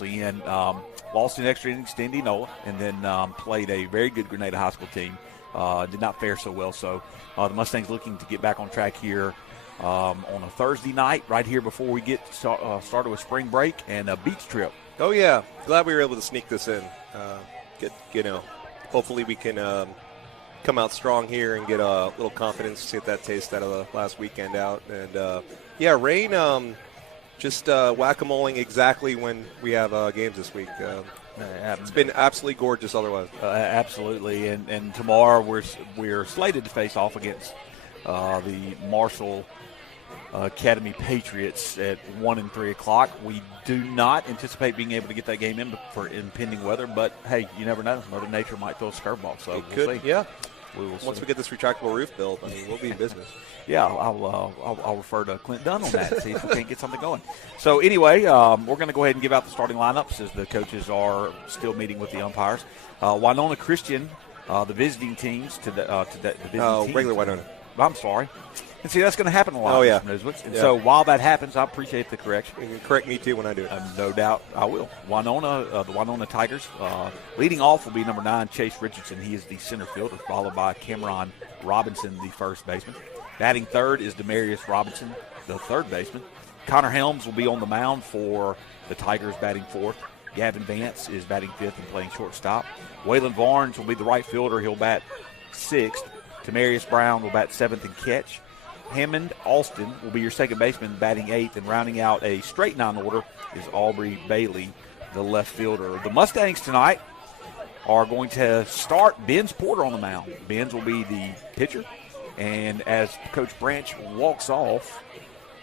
actually in. Lost in extra innings to Indianola, and then played a very good Grenada High School team. Did not fare so well. So the Mustangs looking to get back on track here on a Thursday night, right here before we get started with spring break and a beach trip. Oh, yeah. Glad we were able to sneak this in. Hopefully we can come out strong here and get a little confidence to get that taste out of the last weekend out. And, rain just whack-a-moling exactly when we have games this week. It's been absolutely gorgeous otherwise. Absolutely. And tomorrow we're slated to face off against the Marshall Academy Patriots at 1 and 3 o'clock. We do not anticipate being able to get that game in for impending weather, but hey, you never know. Mother Nature might throw a curveball. So we'll see. Yeah. Once we get this retractable roof built, I mean, we'll be in business. Yeah, I'll refer to Clint Dunn on that, see if we can't get something going. So anyway, we're going to go ahead and give out the starting lineups as the coaches are still meeting with the umpires. Winona Christian, the visiting teams to the visiting regular Winona. I'm sorry. And see, that's going to happen a lot. Oh, yeah. And so while that happens, I appreciate the correction. You can correct me, too, when I do it. No doubt I will. Winona, the Winona Tigers, leading off will be number 9, Chase Richardson. He is the center fielder, followed by Cameron Robinson, the first baseman. Batting third is Demarius Robinson, the third baseman. Connor Helms will be on the mound for the Tigers, batting fourth. Gavin Vance is batting fifth and playing shortstop. Waylon Barnes will be the right fielder. He'll bat sixth. Tamarius Brown will bat seventh and catch. Hammond Alston will be your second baseman, batting eighth, and rounding out a straight 9 order is Aubrey Bailey, the left fielder. The Mustangs tonight are going to start Benz Porter on the mound. Benz will be the pitcher, and as Coach Branch walks off,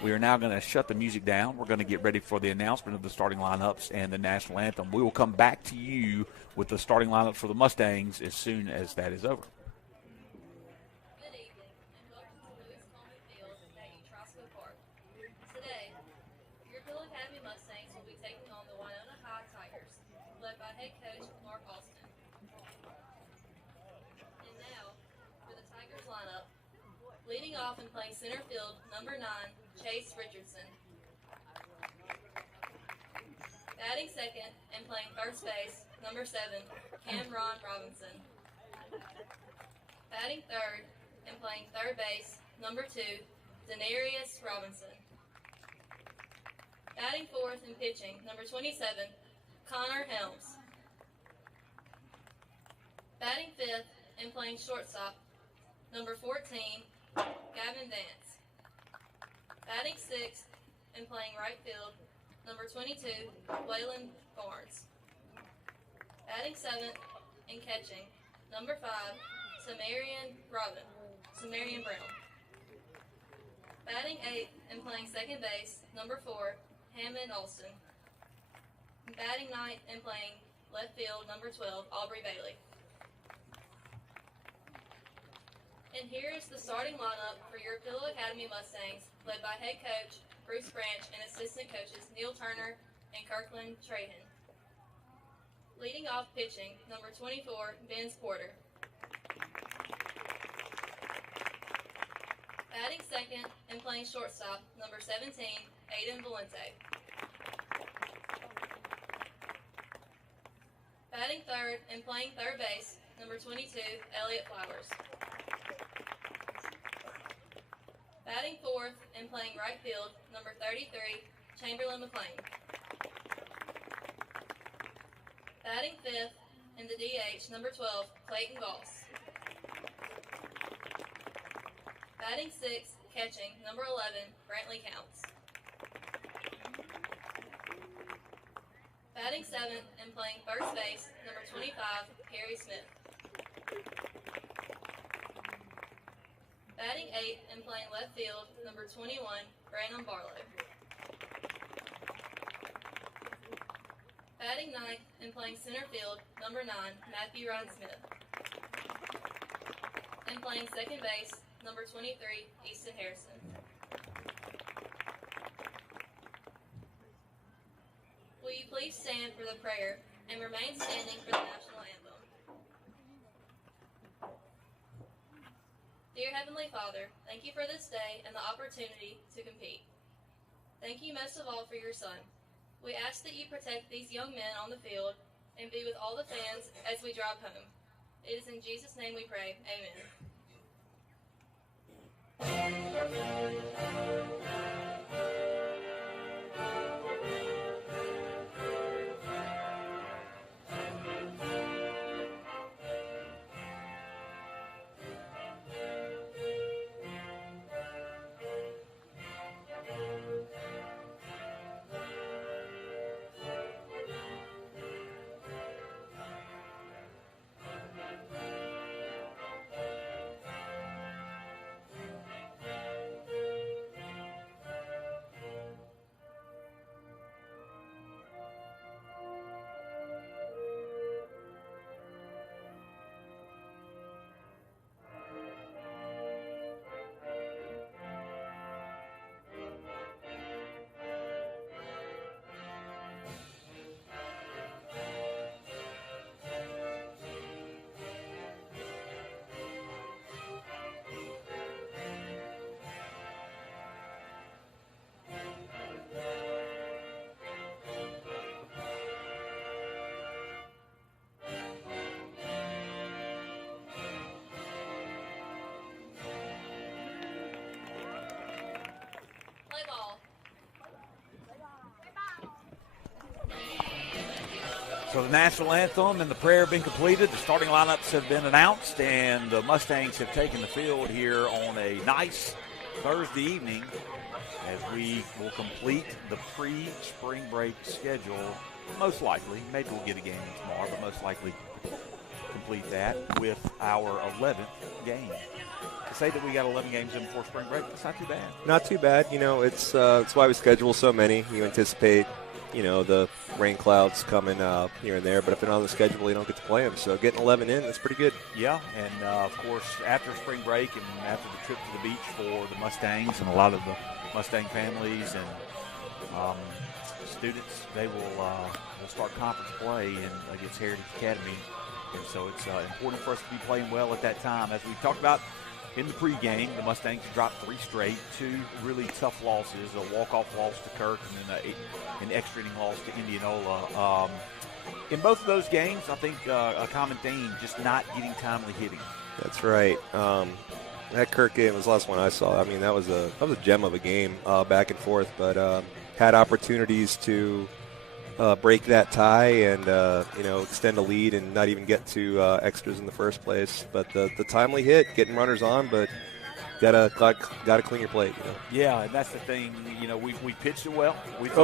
we are now going to shut the music down. We're going to get ready for the announcement of the starting lineups and the national anthem. We will come back to you with the starting lineup for the Mustangs as soon as that is over. Leading off and playing center field, number 9, Chase Richardson. Batting second and playing first base, number 7, Cameron Robinson. Batting third and playing third base, number 2, Denarius Robinson. Batting fourth and pitching, number 27, Connor Helms. Batting fifth and playing shortstop, number 14, Gavin Vance. Batting sixth and playing right field, number 22, Waylon Barnes. Batting seventh and catching, number 5, Samarian Brown. Batting eighth and playing second base, number 4, Hammond Alston. Batting ninth and playing left field, number 12, Aubrey Bailey. And here is the starting lineup for your Pillow Academy Mustangs, led by head coach Bruce Branch and assistant coaches Neil Turner and Kirkland Trahan. Leading off pitching, number 24, Benz Porter. Batting second and playing shortstop, number 17, Aiden Valente. Batting third and playing third base, number 22, Elliott Flowers. Batting fourth and playing right field, number 33, Chamberlain McLean. Batting fifth in the DH, number 12, Clayton Goss. Batting sixth, catching, number 11, Brantley Counts. Batting seventh and playing first base, number 25, Harry Smith. Batting eighth and playing left field, number 21, Brandon Barlow. Batting ninth and playing center field, number 9, Matthew Ryan Smith. And playing second base, number 23, Easton Harrison. Will you please stand for the prayer and remain standing for the national anthem? Dear Heavenly Father, thank you for this day and the opportunity to compete. Thank you most of all for your Son. We ask that you protect these young men on the field and be with all the fans as we drive home. It is in Jesus' name we pray. Amen. Play ball. So the national anthem and the prayer have been completed. The starting lineups have been announced, and the Mustangs have taken the field here on a nice Thursday evening as we will complete the pre-spring break schedule. Most likely, maybe we'll get a game tomorrow, but most likely complete that with our 11th game. To say that we got 11 games in before spring break, that's not too bad. Not too bad. You know, it's why we schedule so many. You anticipate, you know, the rain clouds coming here and there, but if they're not on the schedule, you don't get to play them. So getting 11 in, that's pretty good. Yeah, and of course, after spring break and after the trip to the beach for the Mustangs and a lot of the Mustang families and students, they will start conference play against Heritage Academy. And so it's important for us to be playing well at that time. As we talked about in the pregame, the Mustangs dropped 3 straight, 2 really tough losses, a walk-off loss to Kirk and then an extra inning loss to Indianola. In both of those games, I think a common theme, just not getting timely hitting. That's right. That Kirk game was the last one I saw. I mean, that was a gem of a game, back and forth, but had opportunities to break that tie and extend a lead and not even get to extras in the first place. But the timely hit, getting runners on, but gotta clean your plate. You know? Yeah, and that's the thing. You know, we pitched it well.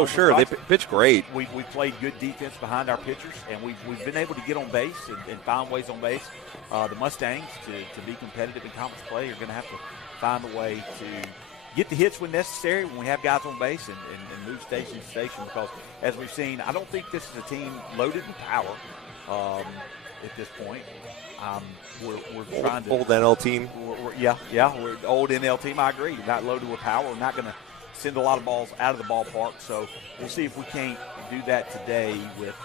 Sure, they pitched great. We played good defense behind our pitchers, and we've been able to get on base and find ways on base. The Mustangs, to be competitive in conference play, are going to have to find a way to get the hits when necessary, when we have guys on base, and move station to station, because as we've seen, I don't think this is a team loaded in power at this point. We're trying to old NL team. We're old NL team. I agree. Not loaded with power. We're not going to send a lot of balls out of the ballpark. So we'll see if we can't do that today with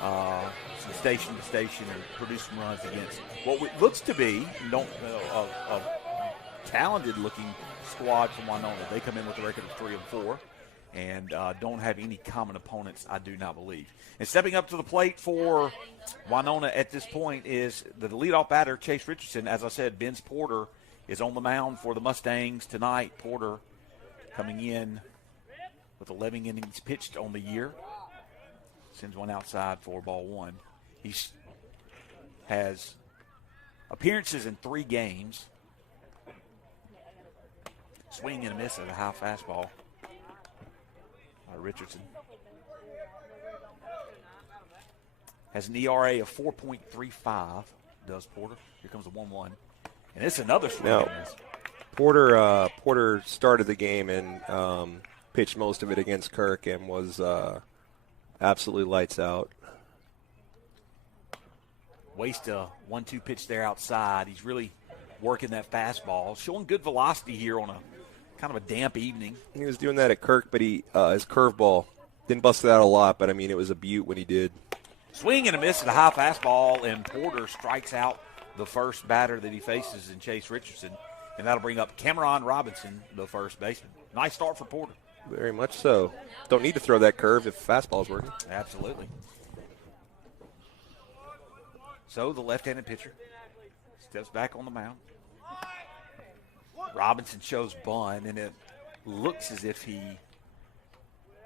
some station to station and produce some runs against what looks to be a talented looking squad from Winona. They come in with a record of 3-4 and don't have any common opponents, I do not believe. And stepping up to the plate for Winona at this point is the leadoff batter, Chase Richardson. As I said, Benz Porter is on the mound for the Mustangs tonight. Porter coming in with 11 innings pitched on the year. Sends one outside for ball 1. He has appearances in 3 games. Swing and a miss at a high fastball. Richardson has an ERA of 4.35, does Porter. Here comes a 1-1. And it's another swing and miss. Porter started the game and pitched most of it against Kirk and was absolutely lights out. Waste a 1-2 pitch there outside. He's really working that fastball. Showing good velocity here on a kind of a damp evening. He was doing that at Kirk, but his curveball didn't bust it out a lot, but, I mean, it was a beaut when he did. Swing and a miss at a high fastball, and Porter strikes out the first batter that he faces in Chase Richardson, and that'll bring up Cameron Robinson, the first baseman. Nice start for Porter. Very much so. Don't need to throw that curve if fastball's working. Absolutely. So the left-handed pitcher steps back on the mound. Robinson shows bunt, and it looks as if he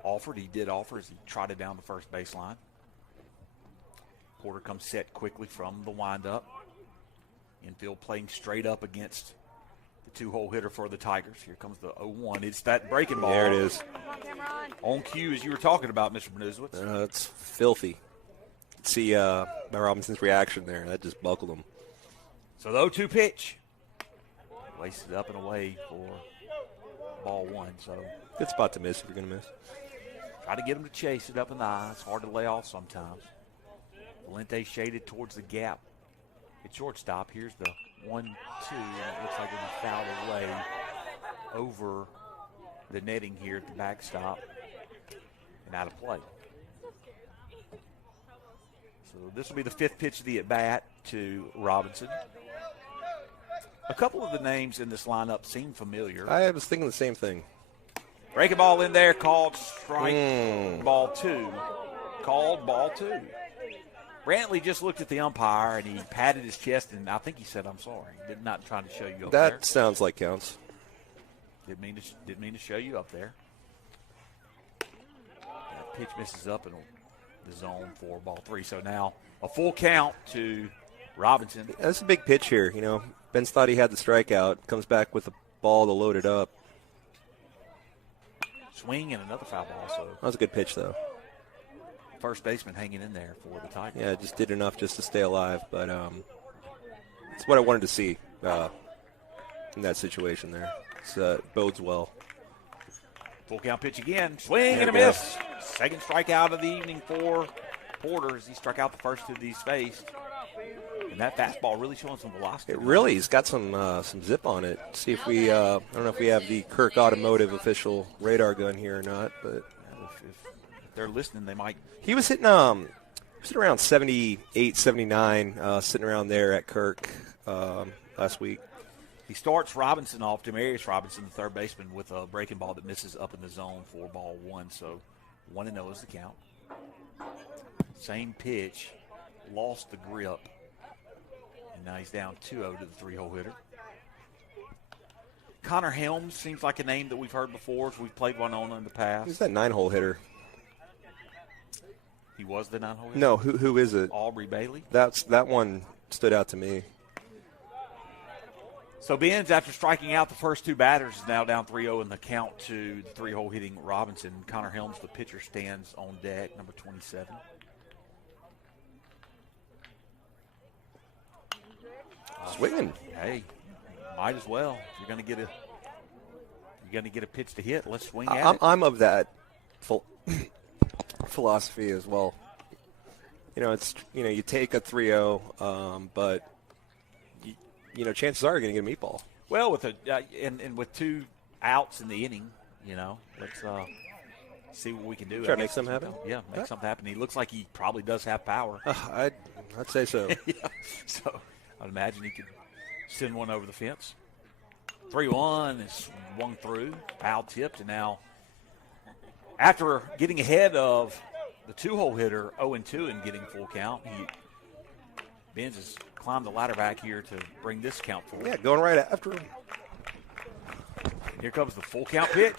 offered. He did offer as he trotted down the first baseline. Porter comes set quickly from the windup. Infield playing straight up against the two-hole hitter for the Tigers. Here comes the 0-1. It's that breaking ball. There it is. On cue, as you were talking about, Mr. Benuzowitz. It's filthy. See Robinson's reaction there. That just buckled him. So the 0-2 pitch. Wasted up and away for ball one. So good spot to miss if you're going to miss. Try to get him to chase it up in the eye. It's hard to lay off sometimes. Valente shaded towards the gap at shortstop. Here's the 1-2, and it looks like it'll be fouled away over the netting here at the backstop and out of play. So this will be the fifth pitch of the at-bat to Robinson. A couple of the names in this lineup seem familiar. I was thinking the same thing. Breaking ball in there, called strike, ball two. Called ball two. Brantley just looked at the umpire, and he patted his chest, and I think he said, "I'm sorry." Did not trying to show you up there. That sounds like counts. Didn't mean to show you up there. That pitch misses up in the zone for ball three. So now a full count to Robinson. That's a big pitch here. You know, Ben's thought he had the strikeout. Comes back with the ball to load it up. Swing and another foul ball. So that was a good pitch, though. First baseman hanging in there for the Tigers. Yeah, just did enough just to stay alive. But it's what I wanted to see in that situation there. So bodes well. Full count pitch again. Swing and a miss. Second strikeout of the evening for Porter as he struck out the first two he's faced. And that fastball really showing some velocity. It really has got some zip on it. See if we I don't know if we have the Kirk Automotive official radar gun here or not, but if they're listening, they might. He was hitting around 78, 79, sitting around there at Kirk last week. He starts Robinson off, Demarius Robinson, the third baseman, with a breaking ball that misses up in the zone for ball one. So 1-0 is the count. Same pitch, lost the grip, and now he's down 2-0 to the three-hole hitter. Connor Helms seems like a name that we've heard before as we've played Winona in the past. Who's that 9-hole hitter? He was the 9-hole hitter? No, who is it? Aubrey Bailey. That one stood out to me. So Benz, after striking out the first two batters, is now down 3-0 in the count to the three-hole hitting Robinson. Connor Helms, the pitcher, stands on deck, number 27. Swinging. Hey, might as well. If you're going to get a pitch to hit, let's swing at it. I'm of that philosophy as well. You take a 3-0, but chances are you're going to get a meatball. Well, with and with two outs in the inning, let's see what we can do. Try to make something happen. Yeah, make something happen. He looks like he probably does have power. I'd say so. Yeah. So I'd imagine he could send one over the fence. 3-1 is swung through, foul tipped, and now after getting ahead of the two-hole hitter 0-2 and getting full count, Benz has climbed the ladder back here to bring this count forward. Yeah, going right after him. Here comes the full count pitch.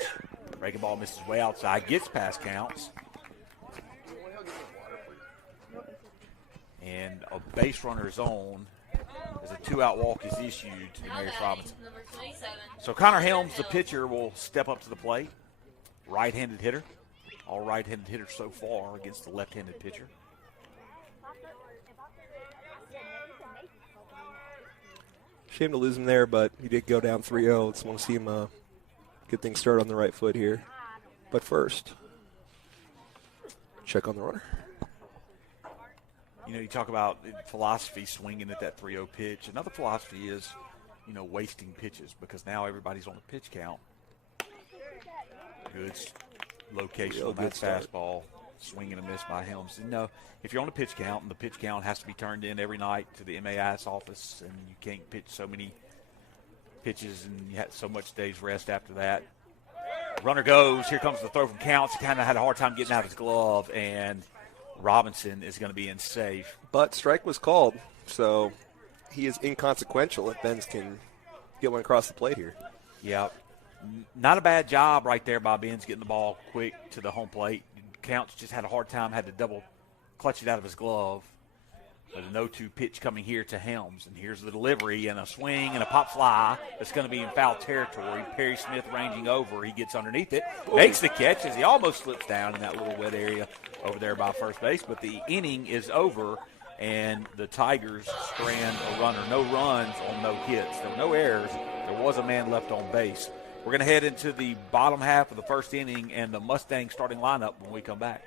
Breaking ball misses way outside, gets past counts. And a base runner's on as a two-out walk is issued to Demarius Robinson. So Connor Helms, the pitcher, will step up to the plate. Right-handed hitter. All right-handed hitters so far against the left-handed pitcher. Shame to lose him there, but he did go down 3-0. Just want to see him get things started on the right foot here. But first, check on the runner. You talk about philosophy swinging at that 3-0 pitch. Another philosophy is, wasting pitches because now everybody's on a pitch count. Good location on that fastball. Swing and a miss by Helms. If you're on a pitch count and the pitch count has to be turned in every night to the MAS office and you can't pitch so many pitches and you have so much days rest after that, Runner goes. Here comes the throw from Counts. He kind of had a hard time getting out of his glove, and Robinson is going to be in safe. But strike was called, so he is inconsequential if Benz can get one across the plate here. Yeah. Not a bad job right there by Benz getting the ball quick to the home plate. Counts just had a hard time, had to double clutch it out of his glove. But a 0-2 pitch coming here to Helms. And here's the delivery and a swing and a pop fly that's going to be in foul territory. Perry Smith ranging over. He gets underneath it, makes the catch as he almost slips down in that little wet area over there by first base. But the inning is over, and the Tigers strand a runner. No runs on no hits. There were no errors. There was a man left on base. We're going to head into the bottom half of the first inning and the Mustang starting lineup when we come back.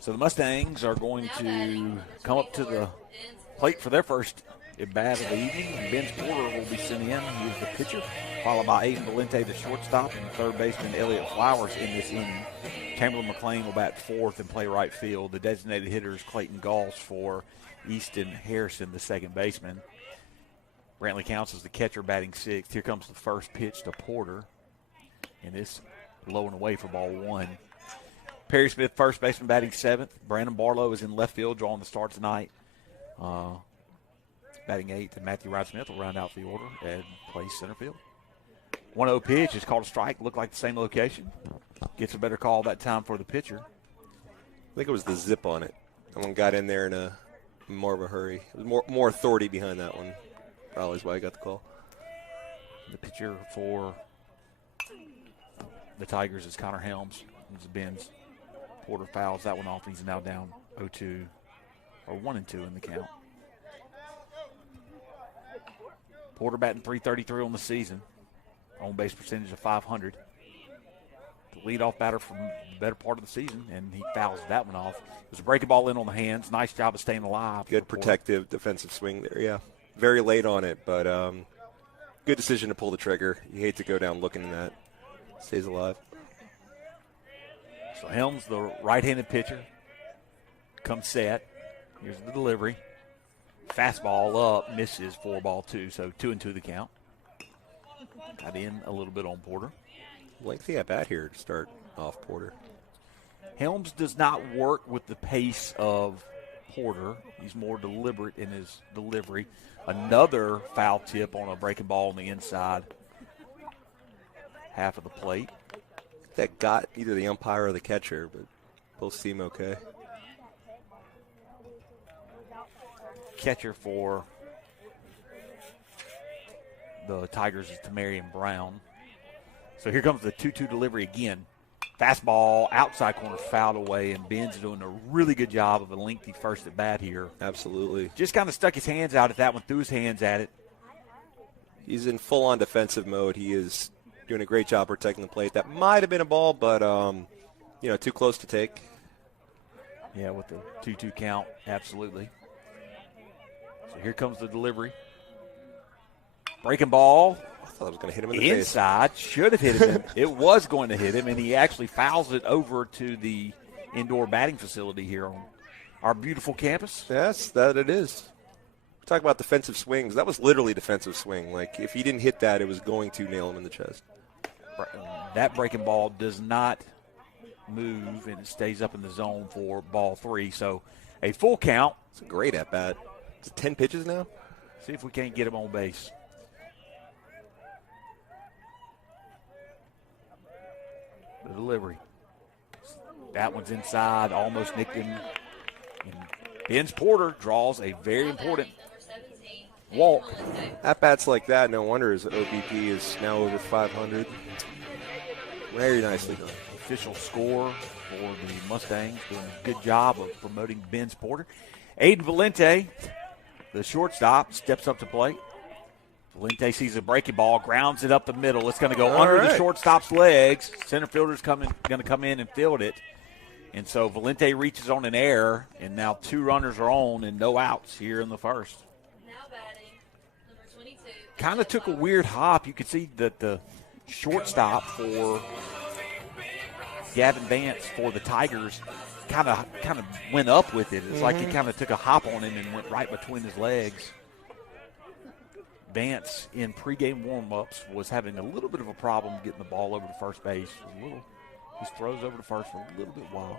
So the Mustangs are going to come up to the plate for their first at-bat of the evening. And Benz Porter will be sent in. He is the pitcher, followed by Aiden Valente, the shortstop, and third baseman Elliott Flowers in this inning. Chamberlain McLean will bat fourth and play right field. The designated hitter is Clayton Galls for Easton Harrison, the second baseman. Brantley Counts as the catcher, batting sixth. Here comes the first pitch to Porter. And this low and away for ball one. Perry Smith, first baseman, batting seventh. Brandon Barlow is in left field, drawing the start tonight. Batting eighth, and Matthew Wright Smith will round out the order and play center field. 1-0 pitch is called a strike. Looked like the same location. Gets a better call that time for the pitcher. I think it was the zip on it. That one got in there in a more of a hurry. There was more authority behind that one. Probably is why I got the call. The pitcher for the Tigers is Connor Helms. It's Benz. Porter fouls that one off. He's now down 0-2, or 1-2 in the count. Porter batting .333 on the season. On base percentage of .500. The leadoff batter from the better part of the season, and he fouls that one off. It was a breaking ball in on the hands. Nice job of staying alive. Good protective defensive swing there, yeah. Very late on it, but good decision to pull the trigger. You hate to go down looking at that. Stays alive. So Helms, the right-handed pitcher, comes set. Here's the delivery. Fastball up, misses for ball two, so 2-2 the count. Got in a little bit on Porter. Lengthy at bat here to start off Porter. Helms does not work with the pace of Porter. He's more deliberate in his delivery. Another foul tip on a breaking ball on the inside half of the plate. That got either the umpire or the catcher, but both seem okay. Catcher for the Tigers is Tamarian Brown. So here comes the 2-2 delivery again. Fastball, outside corner, fouled away, and Ben's doing a really good job of a lengthy first at bat here. Absolutely. Just kind of stuck his hands out at that one, threw his hands at it. He's in full-on defensive mode. He is doing a great job protecting the plate. That might have been a ball, but, too close to take. Yeah, with the 2-2 count, absolutely. So here comes the delivery. Breaking ball. I thought I was going to hit him in the face. Inside, should have hit him. It was going to hit him, and he actually fouls it over to the indoor batting facility here on our beautiful campus. Yes, that it is. Talk about defensive swings. That was literally defensive swing. Like, if he didn't hit that, it was going to nail him in the chest. That breaking ball does not move, and it stays up in the zone for ball 3. So a full count. It's a great at-bat. Is it 10 pitches now? See if we can't get him on base. The delivery. That one's inside, almost nicked him. And Ben's Porter draws a very important walk. At-bats like that, no wonder his OBP is now over 500. Very nicely done. Official score for the Mustangs, doing a good job of promoting Ben's Porter. Aiden Valente, the shortstop, steps up to plate. Valente sees a breaking ball, grounds it up the middle. It's going to go under the shortstop's legs. Center fielder's going to come in and field it. And so Valente reaches on an error, and now 2 runners are on and no outs here in the first. Now batting, number 22. Kind of took a weird hop. You could see that the shortstop for Gavin Vance for the Tigers kind of went up with it. It's like he kind of took a hop on him and went right between his legs. Vance in pregame warm-ups was having a little bit of a problem getting the ball over to first base. His throws over to first for a little bit wild.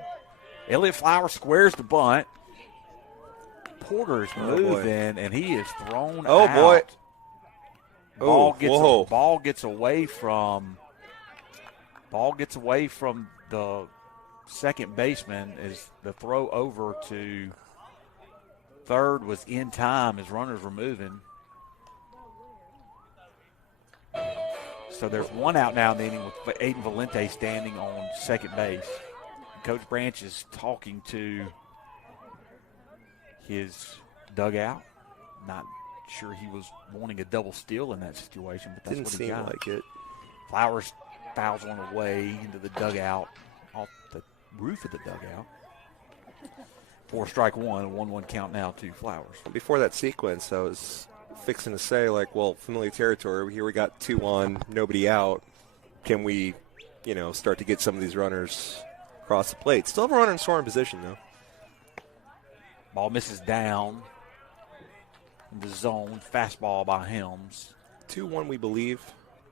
Elliott Flowers squares the bunt. Porter's moving, and he is thrown out. Ball gets away from the second baseman as the throw over to third was in time as runners were moving. So there's 1 out now in the inning with Aiden Valente standing on second base. Coach Branch is talking to his dugout. Not sure he was wanting a double steal in that situation, but that's what he got. Didn't seem like it. Flowers fouls one away into the dugout, off the roof of the dugout. 4 strike 1, a 1-1 count now to Flowers. Before that sequence, I was fixing to say, familiar territory. Here we got 2 on, nobody out. Can we, start to get some of these runners across the plate? Still have a runner in scoring position, though. Ball misses down in the zone. Fastball by Helms. 2-1, we believe.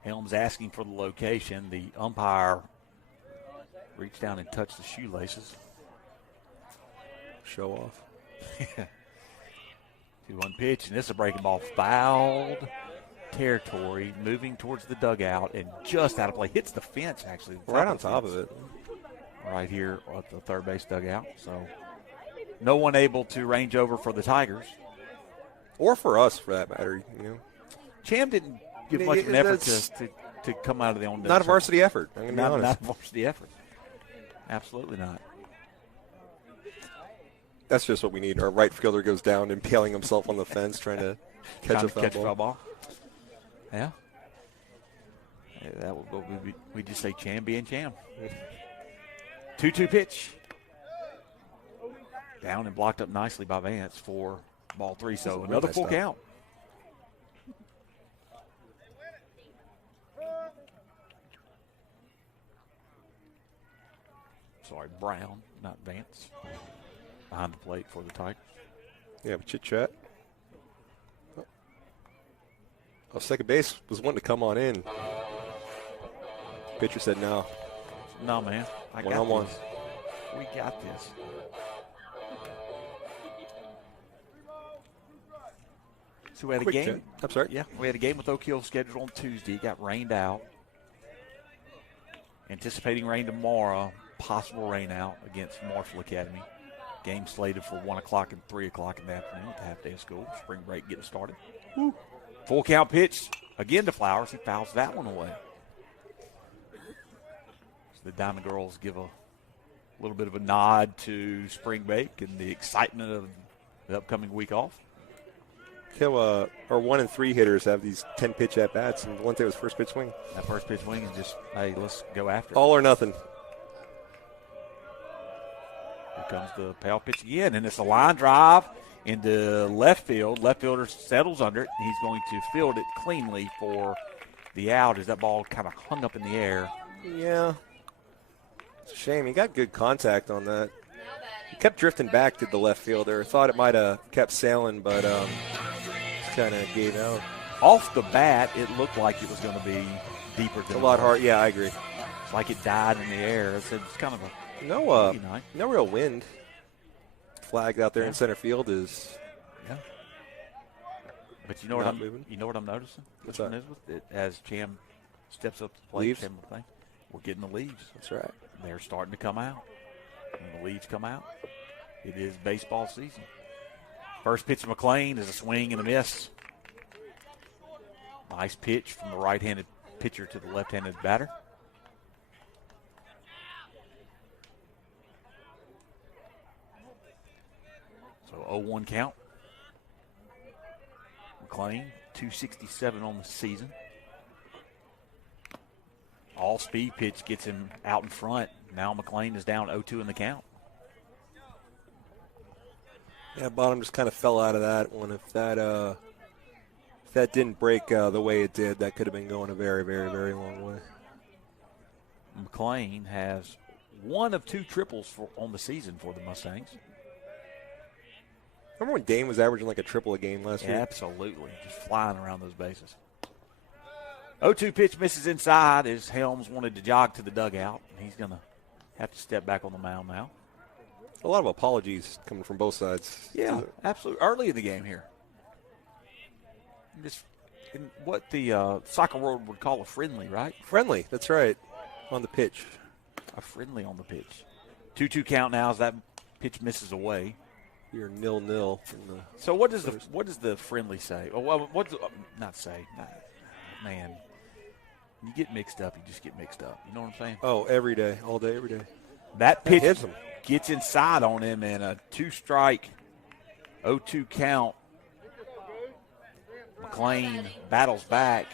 Helms asking for the location. The umpire reached down and touched the shoelaces. Show off. 2-1 pitch, and this is a breaking ball. Fouled territory, moving towards the dugout, and just out of play. Hits the fence, actually. Right on top of it. Right here at the third base dugout. So no one able to range over for the Tigers. Or for us, for that matter. Cham didn't give much of an effort to come out of the own. Not a varsity effort. I'm going to be honest. Not a varsity effort. Absolutely not. That's just what we need. Our right fielder goes down, impaling himself on the fence, trying to catch a foul ball. Yeah. That would we just say Cham being Cham. 2-2 pitch. Down and blocked up nicely by Vance for ball 3. So another full count. Sorry, Brown, not Vance. Behind the plate for the Tigers. Yeah, chit-chat. Second base was wanting to come on in. Pitcher said no. No, man. I got One-on-one. this. We got this. So we had a game. Check. I'm sorry? Yeah, we had a game with Oak Hill scheduled on Tuesday. It got rained out. Anticipating rain tomorrow. Possible rain out against Marshall Academy. Game slated for 1 o'clock and 3 o'clock in the afternoon with a half day of school. Spring break getting started. Woo. Full count pitch again to Flowers. He fouls that one away. the Diamond Girls give a little bit of a nod to spring break and the excitement of the upcoming week off. Our 1 and 3 hitters have these 10-pitch at-bats, and Valente was first pitch swing. That first pitch swing is just, hey, let's go after it. All or nothing. Here comes the payoff pitch again, and it's a line drive into left field. Left fielder settles under it. He's going to field it cleanly for the out as that ball kind of hung up in the air. Yeah. It's a shame. He got good contact on that. He kept drifting back to the left fielder. Thought it might have kept sailing, but just kind of gave out. Off the bat, it looked like it was going to be deeper than a lot hard. Yeah, I agree. It's like it died in the air. It's kind of a no real wind. Flag out there in center field is. Yeah. But you know what I'm noticing? What's that? As Cham steps up to the plate, we're getting the leaves. That's right. They're starting to come out. When the leaves come out, it is baseball season. First pitch of McLean is a swing and a miss. Nice pitch from the right-handed pitcher to the left-handed batter. So 0-1 count. McLean, 267 on the season. All-speed pitch gets him out in front. Now McLean is down 0-2 in the count. Yeah, Bottom just kind of fell out of that one. If that didn't break the way it did, that could have been going a very, very, very long way. McLean has 1 of 2 triples on the season for the Mustangs. Remember when Dane was averaging like a triple a game last year? Absolutely. Just flying around those bases. 0-2 pitch misses inside as Helms wanted to jog to the dugout. He's going to have to step back on the mound now. A lot of apologies coming from both sides. Yeah, absolutely. Early in the game here. Just in what the soccer world would call a friendly, right? Friendly, that's right, on the pitch. A friendly on the pitch. 2-2 count now as that pitch misses away. You're 0-0. So what does the friendly say? Well, man, you get mixed up, you just get mixed up. You know what I'm saying? Oh, every day, all day, every day. That pitch gets inside on him, and a 2-strike, 0-2 count. McLean battles back,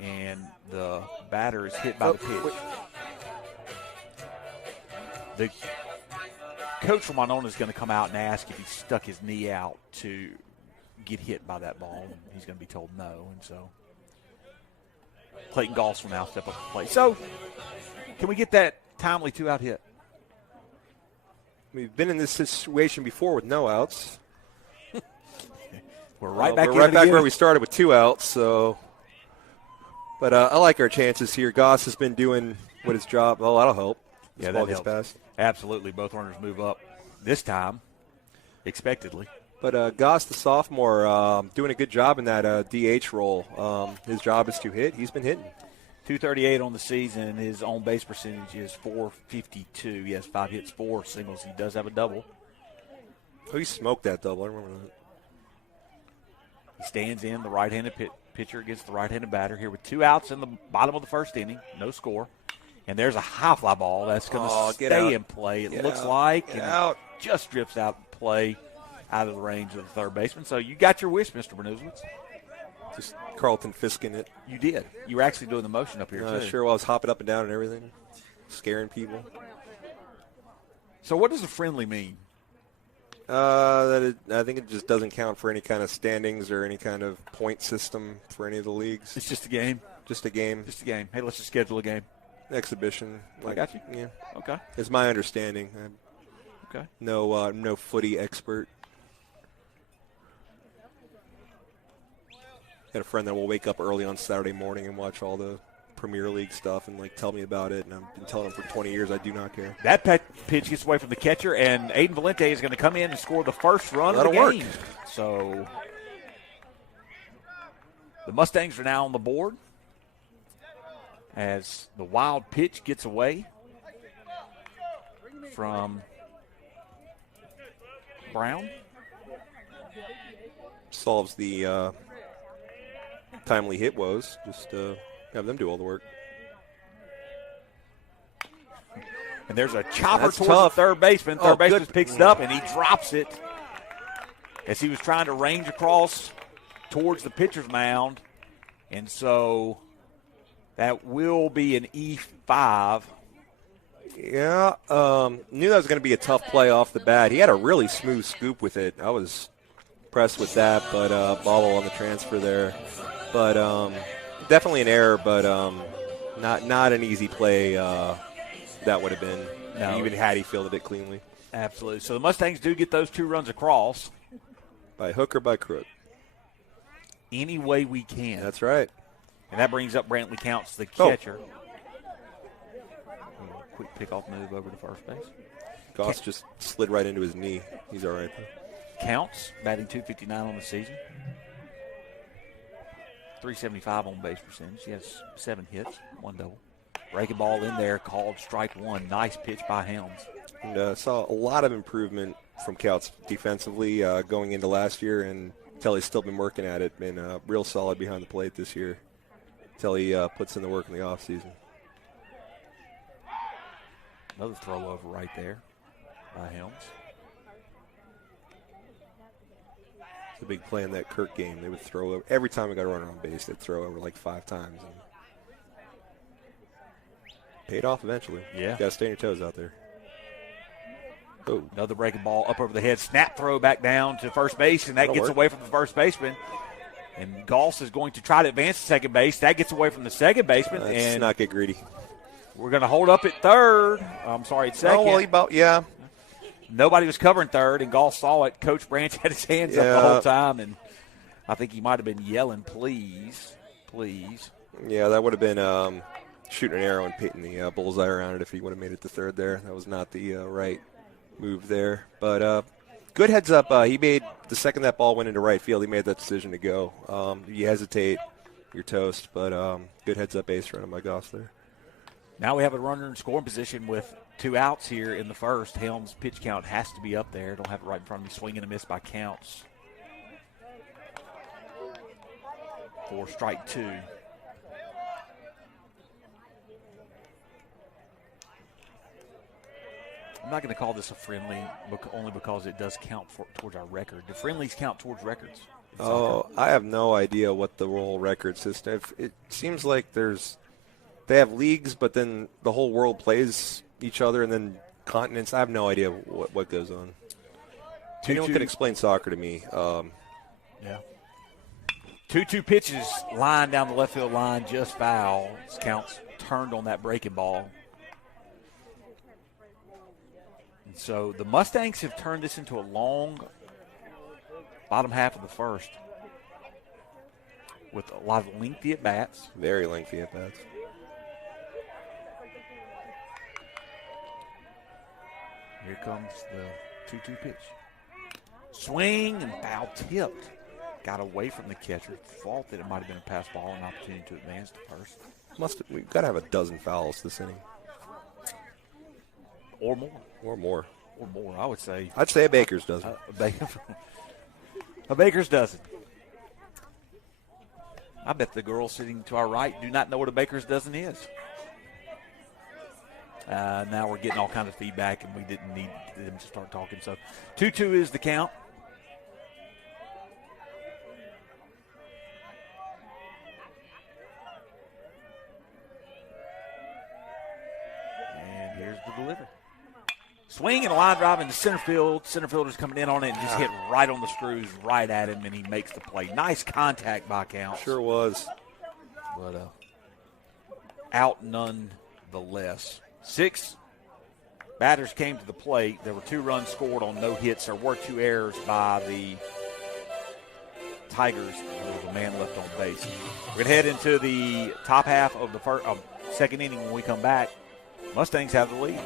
and the batter is hit by the pitch. The coach from Winona is going to come out and ask if he stuck his knee out to get hit by that ball. And he's going to be told no, and so Clayton Goss will now step up to the plate. So, can we get that timely 2-out hit? We've been in this situation before with no outs. We're right back where we started with 2 outs. So, but I like our chances here. Goss has been doing what his job. Oh, that'll help. Yeah, that helps. Past. Absolutely, both runners move up this time, expectedly. But Goss, the sophomore, doing a good job in that DH role. His job is to hit. He's been hitting. 238 on the season. His on-base percentage is .452. He has 5 hits, 4 singles. He does have a double. Oh, he smoked that double. I remember that. He stands in, the right-handed pitcher against the right-handed batter here with 2 outs in the bottom of the first inning. No score. And there's a high fly ball that's going to stay in play, it looks like. And just drifts out play out of the range of the third baseman. So you got your wish, Mr. Bernuzowitz. Just Carlton Fisking it. You did. You were actually doing the motion up here, too. Sure was, hopping up and down and everything, scaring people. So what does a friendly mean? I think it just doesn't count for any kind of standings or any kind of point system for any of the leagues. It's just a game? Just a game. Just a game. Hey, let's just schedule a game. Exhibition. I got you. Yeah. Okay. It's my understanding. Okay. No footy expert. Got a friend that will wake up early on Saturday morning and watch all the Premier League stuff and tell me about it. And I've been telling him for 20 years I do not care. That pitch gets away from the catcher, and Aiden Valente is going to come in and score the first run of the game. Work. So the Mustangs are now on the board as the wild pitch gets away from Brown. Solves the timely hit woes. Just have them do all the work. And there's a chopper That's towards tough. the third baseman. Oh, Third baseman good. picks it up, and he drops it as he was trying to range across towards the pitcher's mound. And so that will be an E5. Yeah, knew that was going to be a tough play off the bat. He had a really smooth scoop with it. I was impressed with that, but bobble on the transfer there. But definitely an error, but not an easy play. That would have been, even had he fielded it cleanly. Absolutely. So the Mustangs do get those 2 runs across. By hook or by crook. Any way we can. That's right. And that brings up Brantley Counts, the catcher. Quick pickoff move over to first base. Goss just slid right into his knee. He's all right, though. Counts, batting .259 on the season. .375 on base percentage. He has 7 hits, 1 double. Breaking ball in there, called strike 1. Nice pitch by Helms. And saw a lot of improvement from Counts defensively going into last year, and until he's still been working at it. Been real solid behind the plate this year until he puts in the work in the offseason. Another throw over right there by Helms. It's a big play in that Kirk game. They would throw over. Every time we got a runner on base, they'd throw over like 5 times. And paid off eventually. Yeah. Got to stay on your toes out there. Oh. Another breaking ball up over the head. Snap throw back down to first base, and that That'll gets work. away from the first baseman. And Goss is going to try to advance to second base. That gets away from the second baseman. Let's and not get greedy. we're going to hold up at third. I'm sorry, at second. Oh, well, yeah. Nobody was covering third, and Goss saw it. Coach Branch had his hands up the whole time, and I think he might have been yelling, please, please. Yeah, that would have been shooting an arrow and hitting the bullseye around it if he would have made it to third there. That was not the right move there. But good heads up. He made the second that ball went into right field, he made that decision to go. You hesitate, you're toast. But good heads up base running by Goss there. Now we have a runner in scoring position with 2 outs here in the first. Helms' pitch count has to be up there. Don't have it right in front of me. Swing and a miss by Counts for strike 2. I'm not going to call this a friendly only because it does count towards our record. Do friendlies count towards records? Oh, I have no idea what the whole record system. It seems like they have leagues, but then the whole world plays each other, and then continents. I have no idea what goes on. Anyone can explain soccer to me. Yeah. 2-2 pitches, line down the left field line, just foul. Counts turned on that breaking ball. And so the Mustangs have turned this into a long bottom half of the first with a lot of lengthy at-bats. Very lengthy at-bats. Here comes the 2-2 pitch. Swing and foul tipped. Got away from the catcher. Thought that it might have been a pass ball, an opportunity to advance to first. We've got to have a dozen fouls this inning. Or more. Or more. Or more, I would say. I'd say a Baker's dozen. A Baker's dozen. I bet the girls sitting to our right do not know what a Baker's dozen is. Now we're getting all kinds of feedback, and we didn't need them to start talking. So 2-2 is the count. And here's the delivery. Swing and a line drive into center field. Center fielder's coming in on it and just hit right on the screws, right at him, and he makes the play. Nice contact by Counts. Sure was. But out nonetheless. 6 batters came to the plate. There were 2 runs scored on no hits. There were 2 errors by the Tigers. There was a man left on base. We're going to head into the top half of the second inning when we come back. Mustangs have the lead.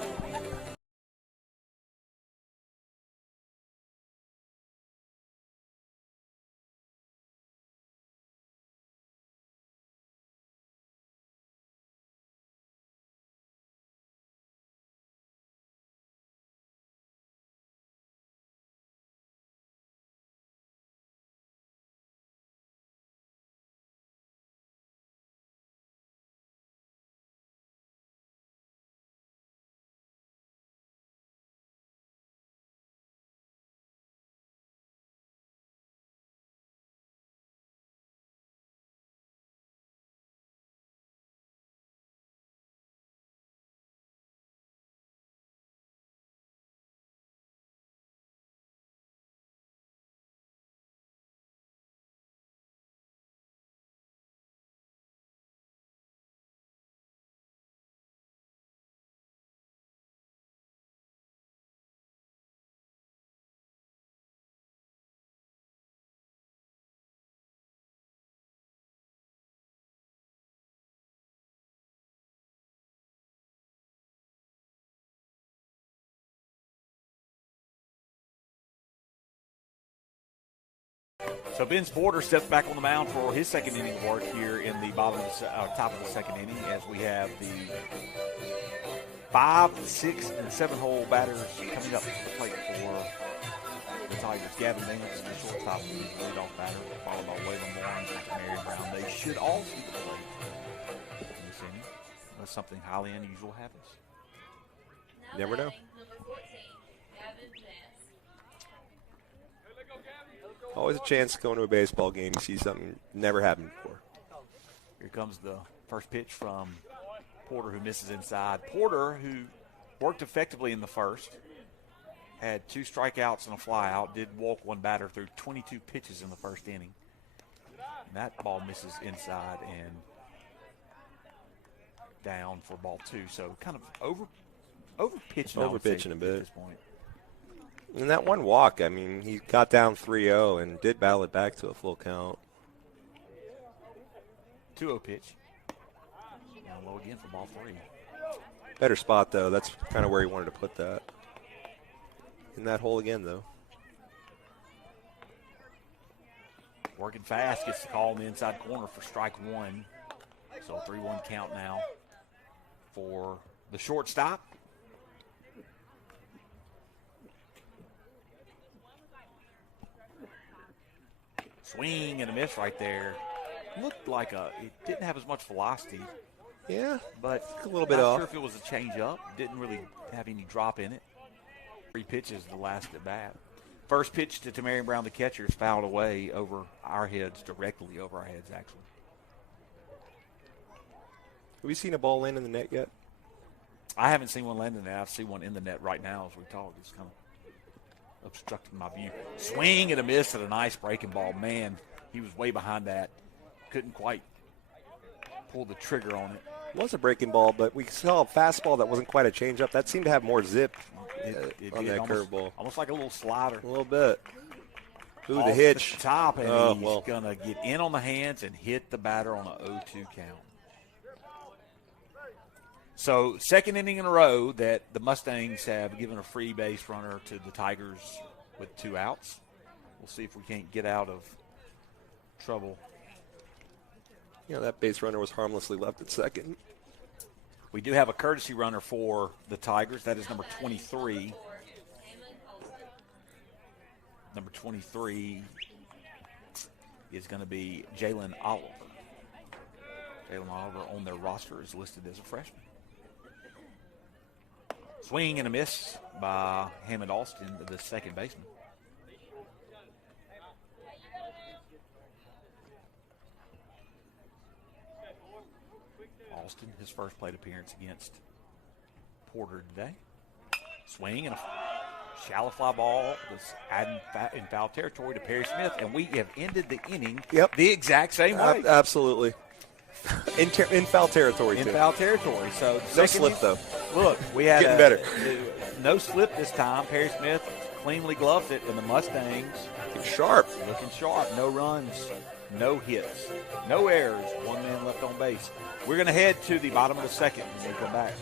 So Vince Porter steps back on the mound for his second inning of work here in the top of the second inning, as we have the 5, 6, and 7-hole batters coming up to the plate for the Tigers. Gavin Daniels, the shortstop, is the leadoff batter, followed by Waylon Barnes and Mary Brown. They should all see the plate in this inning, unless something highly unusual happens. Never know. Number 14, Gavin Vance. Always a chance to go into a baseball game and see something never happened before. Here comes the first pitch from Porter, who misses inside. Porter, who worked effectively in the first, had 2 strikeouts and a flyout, did walk 1 batter through 22 pitches in the first inning. And that ball misses inside and down for ball 2. So kind of over-pitching a bit at this point. And that 1 walk, I mean, he got down 3-0 and did battle it back to a full count. 2-0 pitch. Down low again for ball 3. Better spot, though. That's kind of where he wanted to put that. In that hole again, though. Working fast, gets the call in the inside corner for strike 1. So 3-1 count now for the shortstop. Swing and a miss right there. Looked like it didn't have as much velocity. Yeah, but a little bit not off. Sure if it was a change-up. Didn't really have any drop in it. 3 pitches the last at bat. First pitch to Tamarian Brown, the catcher, is fouled away over our heads, directly over our heads, actually. Have we seen a ball land in the net yet? I haven't seen one land in the net. I see one in the net right now as we talk. It's kind of obstructing my view. Swing and a miss at a nice breaking ball. Man, he was way behind that. Couldn't quite pull the trigger on it. It was a breaking ball, but we saw a fastball that wasn't quite a changeup. That seemed to have more zip on that curveball. Almost like a little slider. A little bit. Ooh, Off the hitch. The top, and he's going to get in on the hands and hit the batter on a 0-2 count. So, second inning in a row that the Mustangs have given a free base runner to the Tigers with 2 outs. We'll see if we can't get out of trouble. You know, that base runner was harmlessly left at second. We do have a courtesy runner for the Tigers. That is number 23. Number 23 is going to be Jalen Oliver. Jalen Oliver on their roster is listed as a freshman. Swing and a miss by Hammond Alston, the second baseman. Alston, his first plate appearance against Porter today. Swing and a shallow fly ball was adding in foul territory to Perry Smith, and we have ended the inning the exact same way. Absolutely. In foul territory, In too. foul territory. So No slip, though. Look, we had Getting better. No slip this time. Perry Smith cleanly gloved it, and the Mustangs looking sharp. No runs, no hits, no errors. 1 man left on base. We're going to head to the bottom of the second when we come back.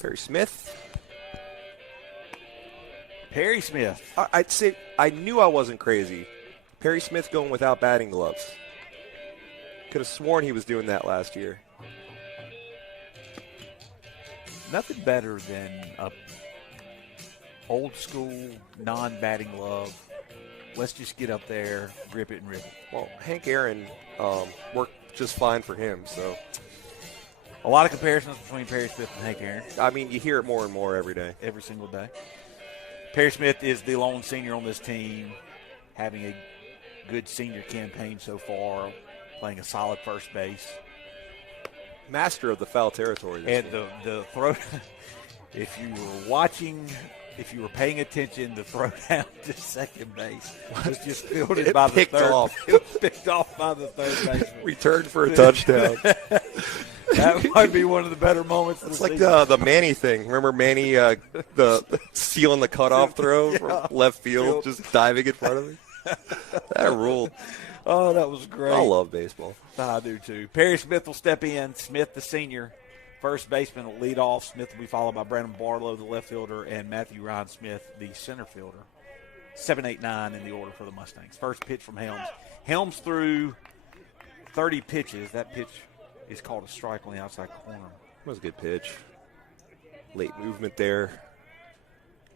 Perry Smith. Perry Smith. I'd say I knew I wasn't crazy. Perry Smith going without batting gloves. Could have sworn he was doing that last year. Nothing better than a old school non-batting glove. Let's just get up there, grip it, and rip it. Well, Hank Aaron worked just fine for him, so. A lot of comparisons between Perry Smith and Hank Aaron. I mean, you hear it more and more every day. Every single day. Perry Smith is the lone senior on this team, having a good senior campaign so far, playing a solid first base. Master of the foul territory. And the throw, if you were watching, if you were paying attention, the throw down to second base was just fielded by the third. Off. It was picked off by the third baseman. Returned for a touchdown. That might be one of the better moments. It's like the Manny thing. Remember Manny, the stealing the cutoff throw from left field, just diving in front of him? That ruled. Oh, that was great. I love baseball. I do too. Perry Smith will step in. Smith, the senior, first baseman, will lead off. Smith will be followed by Brandon Barlow, the left fielder, and Matthew Ryan Smith, the center fielder. 7, 8, 9 in the order for the Mustangs. First pitch from Helms. Helms threw 30 pitches. That pitch is called a strike on the outside corner. That was a good pitch. Late movement there.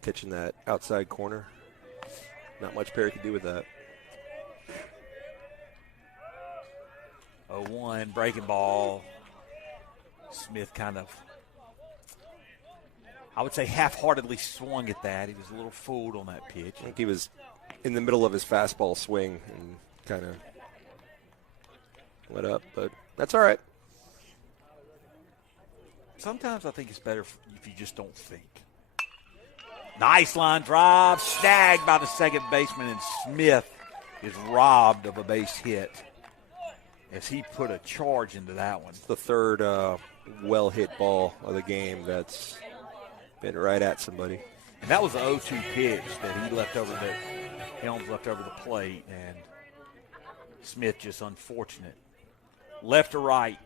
Catching that outside corner. Not much Perry could do with that. 0-1, breaking ball. Smith kind of, I would say, half-heartedly swung at that. He was a little fooled on that pitch. I think he was in the middle of his fastball swing and kind of let up, but that's all right. Sometimes I think it's better if you just don't think. Nice line drive, snagged by the second baseman, and Smith is robbed of a base hit as he put a charge into that one. The third well-hit ball of the game that's been right at somebody. And that was the 0-2 pitch that he left over, that Helms left over the plate, and Smith just unfortunate. Left or right,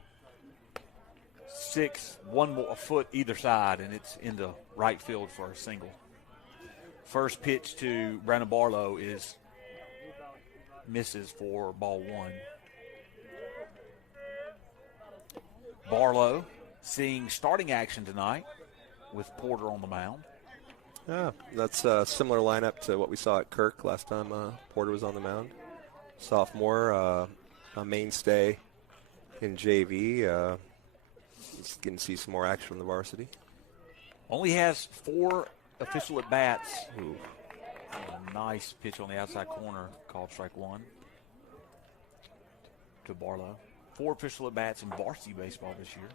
1 more foot either side, and it's into right field for a single. First pitch to Brandon Barlow misses for ball 1. Barlow seeing starting action tonight with Porter on the mound. Yeah, that's a similar lineup to what we saw at Kirk last time Porter was on the mound. Sophomore, a mainstay in JV. He's getting to see some more action from the varsity. Only has 4 official at-bats. A nice pitch on the outside corner called strike 1 to Barlow. 4 official at-bats in varsity baseball this year.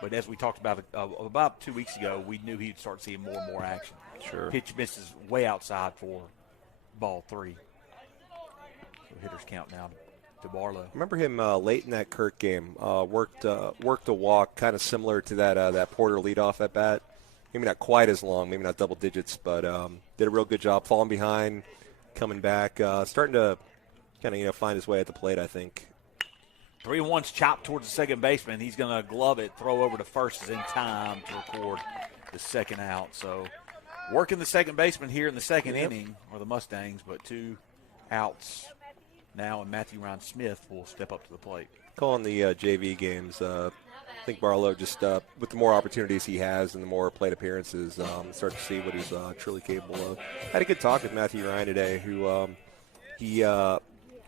But as we talked about 2 weeks ago, we knew he'd start seeing more and more action. Sure. Pitch misses way outside for ball 3. So hitters count now to Barlow. Remember him late in that Kirk game. Worked a walk kind of similar to that Porter leadoff at bat. Maybe not quite as long, maybe not double digits, but did a real good job falling behind, coming back, starting to kind of find his way at the plate, I think. 3-1's chopped towards the second baseman. He's going to glove it, throw over to first is in time to record the second out. So working the second baseman here in the second inning are the Mustangs, but 2 outs now, and Matthew Ryan Smith will step up to the plate. Calling the JV games, I think Barlow just, with the more opportunities he has and the more plate appearances, start to see what he's truly capable of. Had a good talk with Matthew Ryan today, who he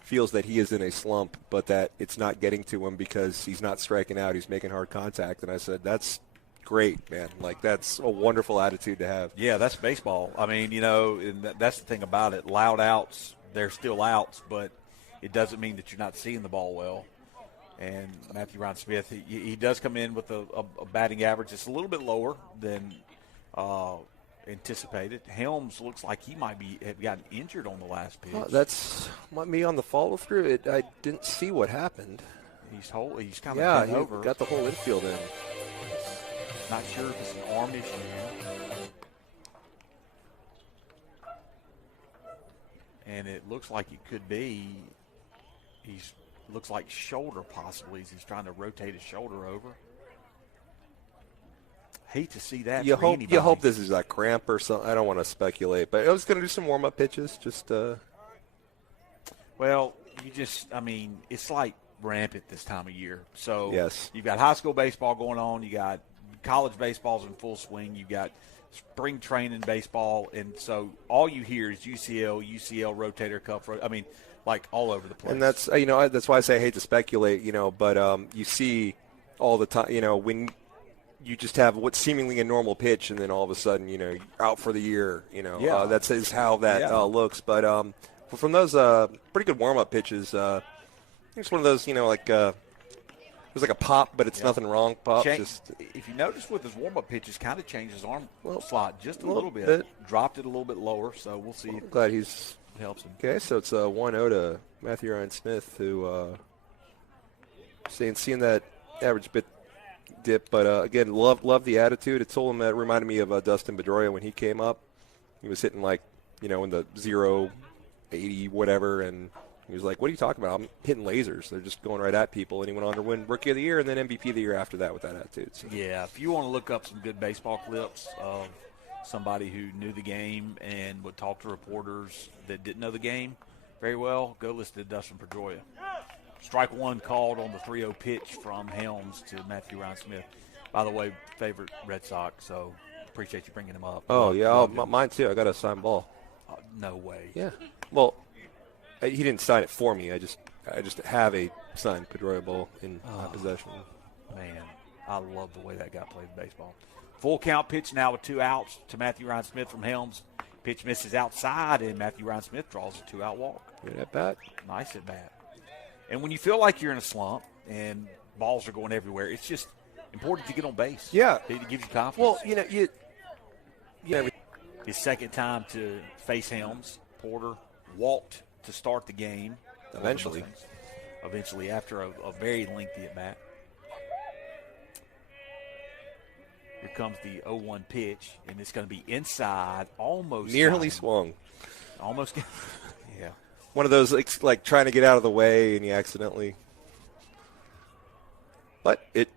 feels that he is in a slump, but that it's not getting to him because he's not striking out. He's making hard contact. And I said, that's great, man. Like, that's a wonderful attitude to have. Yeah, that's baseball. I mean, and that's the thing about it. Loud outs, they're still outs, but it doesn't mean that you're not seeing the ball well. And Matthew Ryan Smith, he does come in with a batting average that's a little bit lower than anticipated. Helms looks like he might have gotten injured on the last pitch. That's me on the follow through. I didn't see what happened. He's kind of bent over. Got the whole infield in. Not sure if it's an arm issue. And it looks like it could be. Looks like shoulder possibly as he's trying to rotate his shoulder over. Hate to see that. You hope this is a cramp or something. I don't want to speculate, but I was going to do some warm-up pitches. Well, it's like rampant this time of year. So yes. You've got high school baseball going on. You got college baseball's in full swing. You got spring training baseball, and so all you hear is UCL rotator cuff. Like all over the place. And that's that's why I say I hate to speculate. But you see all the time. When you just have what's seemingly a normal pitch, and then all of a sudden, you're out for the year. That's how that looks. But from those pretty good warm-up pitches. It's one of those, like it was like a pop, but it's nothing wrong. Pop. If you notice with his warm-up pitches, kind of changed his arm slot just a little bit. bit. Dropped it a little bit lower, so we'll see. I'm glad he's helps him. Okay, so it's 1-0 to Matthew Ryan Smith, who seeing that average bit dip, but again, love the attitude. It told him that reminded me of Dustin Pedroia when he came up. He was hitting like in the 0-80 whatever, and he was like, "What are you talking about? I'm hitting lasers. They're just going right at people." And he went on to win Rookie of the Year and then MVP of the year after that with that attitude. So. Yeah, if you want to look up some good baseball clips of somebody who knew the game and would talk to reporters that didn't know the game very well, go listen to Dustin Pedroia. Strike one called on the 3-0 pitch from Helms to Matthew Ryan Smith. By the way, favorite Red Sox, so appreciate you bringing him up. Oh, yeah, mine too. I got a signed ball. No way. Yeah. Well, he didn't sign it for me. I just have a signed Pedroia ball in my possession. Man, I love the way that guy played baseball. Full count pitch now with 2 outs to Matthew Ryan Smith from Helms. Pitch misses outside, and Matthew Ryan Smith draws a 2-out walk. Good at bat. Nice at bat. And when you feel like you're in a slump and balls are going everywhere, it's just important to get on base. Yeah. It gives you confidence. Well, His second time to face Helms, Porter walked to start the game. Eventually after a very lengthy at bat. Here comes the 0-1 pitch, and it's going to be inside, almost. Nearly swung. Almost. Yeah. One of those, like trying to get out of the way, and he accidentally. But it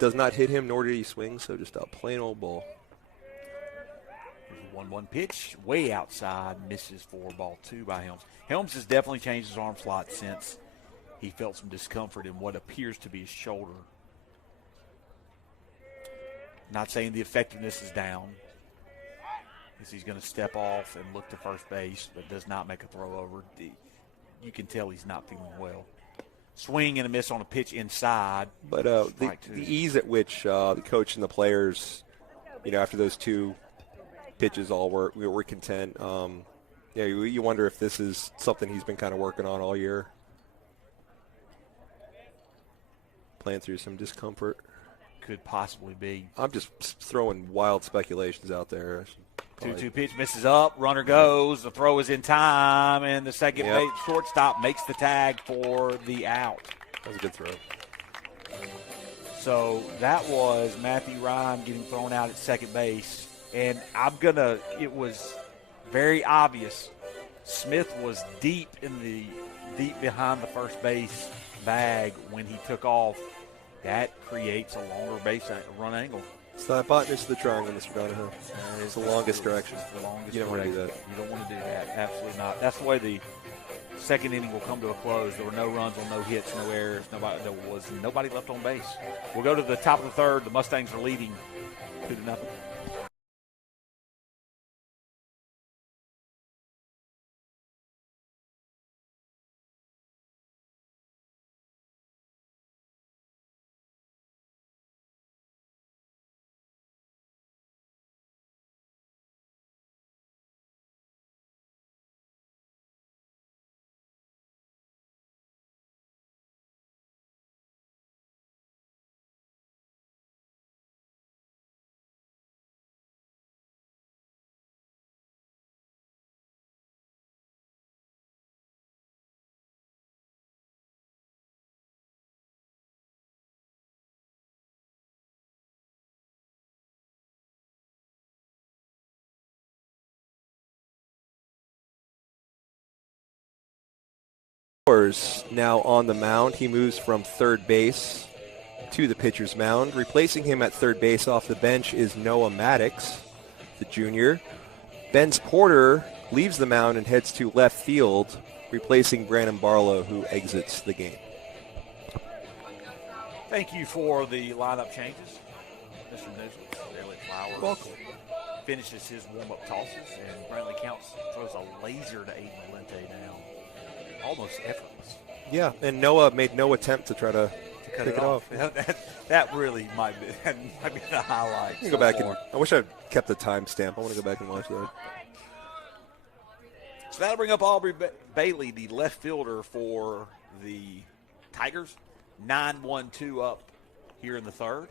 does not hit him, nor did he swing, so just a plain old ball. There's a 1-1 pitch, way outside, misses for ball 2 by Helms. Helms has definitely changed his arm slot since he felt some discomfort in what appears to be his shoulder. Not saying the effectiveness is down, as he's going to step off and look to first base, but does not make a throw over. You can tell he's not feeling well. Swing and a miss on a pitch inside. But the ease at which the coach and the players, after those 2 pitches all were content. You wonder if this is something he's been kind of working on all year. Playing through some discomfort. Could possibly be. I'm just throwing wild speculations out there. 2-2 pitch misses up. Runner goes. The throw is in time, and the second base shortstop makes the tag for the out. That was a good throw. So that was Matthew Ryan getting thrown out at second base, and it was very obvious. Smith was deep behind the first base bag when he took off. That creates a longer base run angle. It's the hypotenuse of the triangle, Mr. Donahoe. It's the longest direction. The longest you don't want to do that. You don't want to do that. Absolutely not. That's the way the second inning will come to a close. There were no runs on no hits, no errors. There was nobody left on base. We'll go to the top of the third. The Mustangs are leading 2-0. Now on the mound. He moves from third base to the pitcher's mound. Replacing him at third base off the bench is Noah Maddox, the junior. Benz Porter leaves the mound and heads to left field, replacing Brandon Barlow, who exits the game. Thank you for the lineup changes, Mr. Newsom. Elliott Flowers Welcome. Finishes his warm-up tosses, and Brantley Counts throws a laser to Aiden Valente now. Almost effortless. Yeah, and Noah made no attempt to try to cut pick it off. That really might be the highlight. Go back and I wish I kept the timestamp. I want to go back and watch that. So that'll bring up Aubrey Bailey, the left fielder for the Tigers. 9-1-2 up here in the third.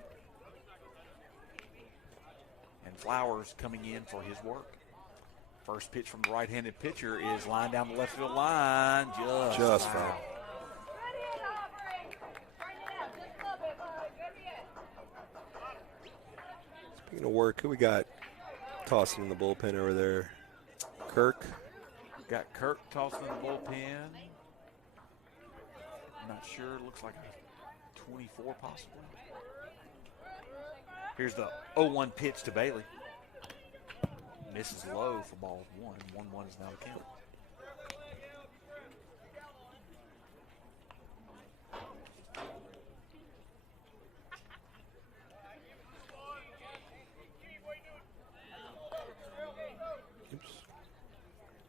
And Flowers coming in for his work. First pitch from the right-handed pitcher is lined down the left field line. Just foul. Speaking of work, who we got tossing in the bullpen over there? Kirk. Got Kirk tossing in the bullpen. I'm not sure. Looks like a 24 possibly. Here's the 0-1 pitch to Bailey. Misses low for ball 1. 1-1 is now the count.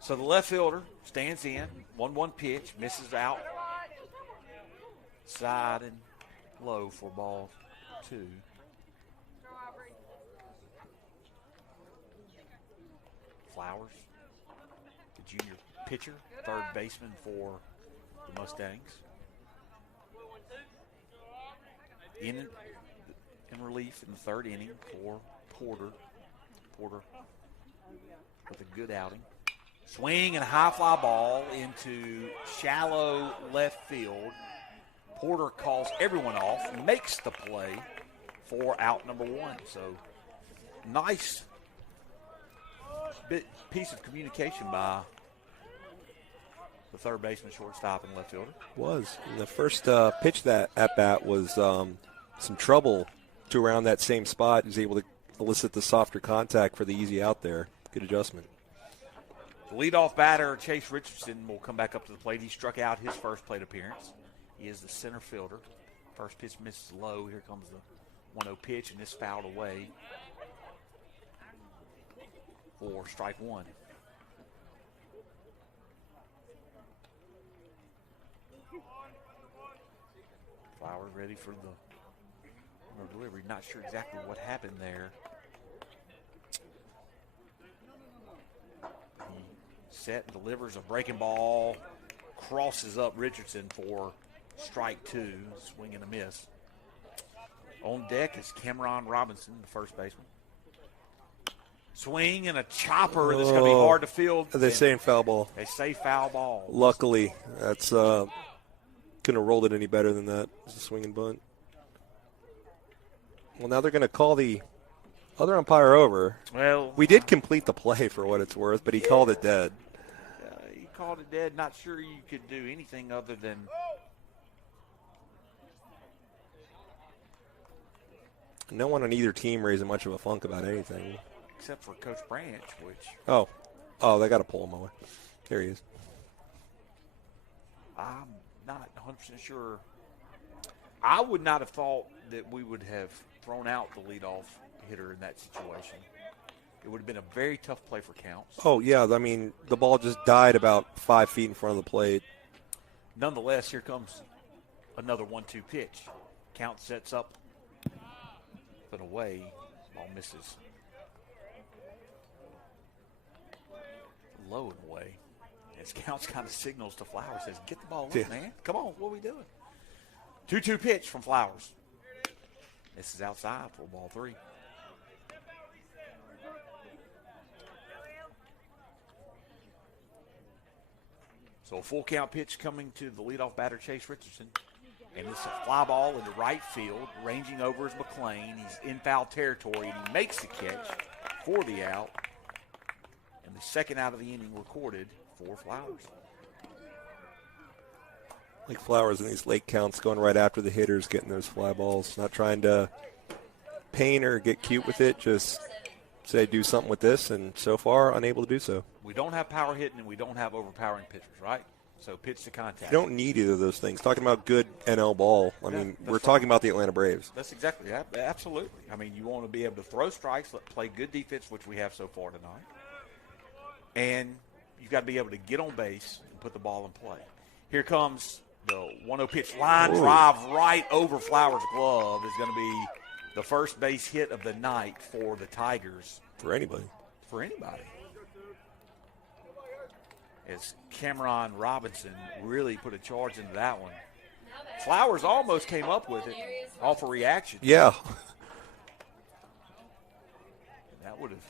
So the left fielder stands in. 1-1 pitch. Misses out. Side and low for ball 2. Flowers, the junior pitcher, third baseman for the Mustangs. In relief in the third inning for Porter. Porter with a good outing. Swing and a high fly ball into shallow left field. Porter calls everyone off, makes the play for out number 1. So nice piece of communication by the third baseman, shortstop, and left fielder. Was. And the first pitch that at-bat was some trouble to around that same spot. He was able to elicit the softer contact for the easy out there. Good adjustment. The leadoff batter, Chase Richardson, will come back up to the plate. He struck out his first plate appearance. He is the center fielder. First pitch misses low. Here comes the 1-0 pitch, and this fouled away for strike 1. Flowers ready for the delivery. Not sure exactly what happened there. He set, delivers a breaking ball, crosses up Richardson for strike 2, swing and a miss. On deck is Cameron Robinson, the first baseman. Swing and a chopper that's going to be hard to field. They say foul ball. They say foul ball. Luckily, that's couldn't have rolled it any better than that. It's a swing and bunt. Well, now they're going to call the other umpire over. Well, we did complete the play for what it's worth, but he called it dead. He called it dead. Not sure you could do anything other than no one on either team raising much of a funk about anything. Except for Coach Branch, which... Oh, they got to pull him away. There he is. I'm not 100% sure. I would not have thought that we would have thrown out the leadoff hitter in that situation. It would have been a very tough play for counts. Oh, yeah. I mean, the ball just died about 5 feet in front of the plate. Nonetheless, here comes another 1-2 pitch. Count sets up, but away. Ball misses. Low and away. As Counts kind of signals to Flowers, says, get the ball up, man. Come on, what are we doing? 2-2 pitch from Flowers. This is outside for ball 3. So a full count pitch coming to the leadoff batter, Chase Richardson. And it's a fly ball into right field. Ranging over is McClain. He's in foul territory, and he makes the catch for the out. And the second out of the inning recorded for Flowers. Like Flowers in these late counts going right after the hitters, getting those fly balls. Not trying to paint or get cute with it. Just say do something with this, and so far unable to do so. We don't have power hitting, and we don't have overpowering pitchers, right? So pitch to contact. You don't need either of those things. Talking about good NL ball. I mean, we're talking about the Atlanta Braves. That's exactly, absolutely. I mean, you want to be able to throw strikes, play good defense, which we have so far tonight. And you've got to be able to get on base and put the ball in play. Here comes the 1-0 pitch. Line drive right over Flowers' glove is going to be the first base hit of the night for the Tigers. For anybody. For anybody. as Cameron Robinson really put a charge into that one. Flowers almost came up with it off a reaction. Yeah. That would have.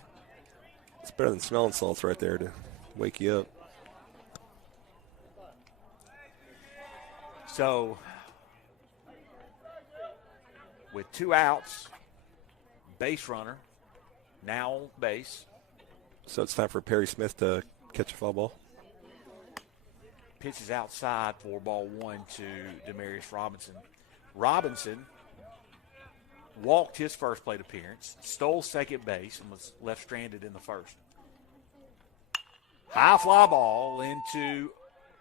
It's better than smelling salts right there to wake you up. So, with 2 outs, base runner, now on base. So it's time for Perry Smith to catch a foul ball. Pitches outside for ball 1 to Demarius Robinson. Robinson walked his first plate appearance, stole second base, and was left stranded in the first. High fly ball into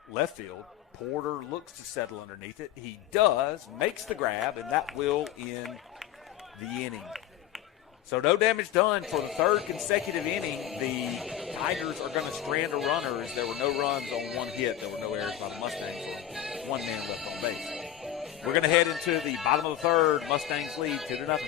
left field. Porter looks to settle underneath it. He does, makes the grab, and that will end the inning. So no damage done for the third consecutive inning. The Tigers are going to strand a runner as there were no runs on 1 hit. There were no errors by the Mustangs with 1 man left on base. We're going to head into the bottom of the third. Mustangs lead 2-0.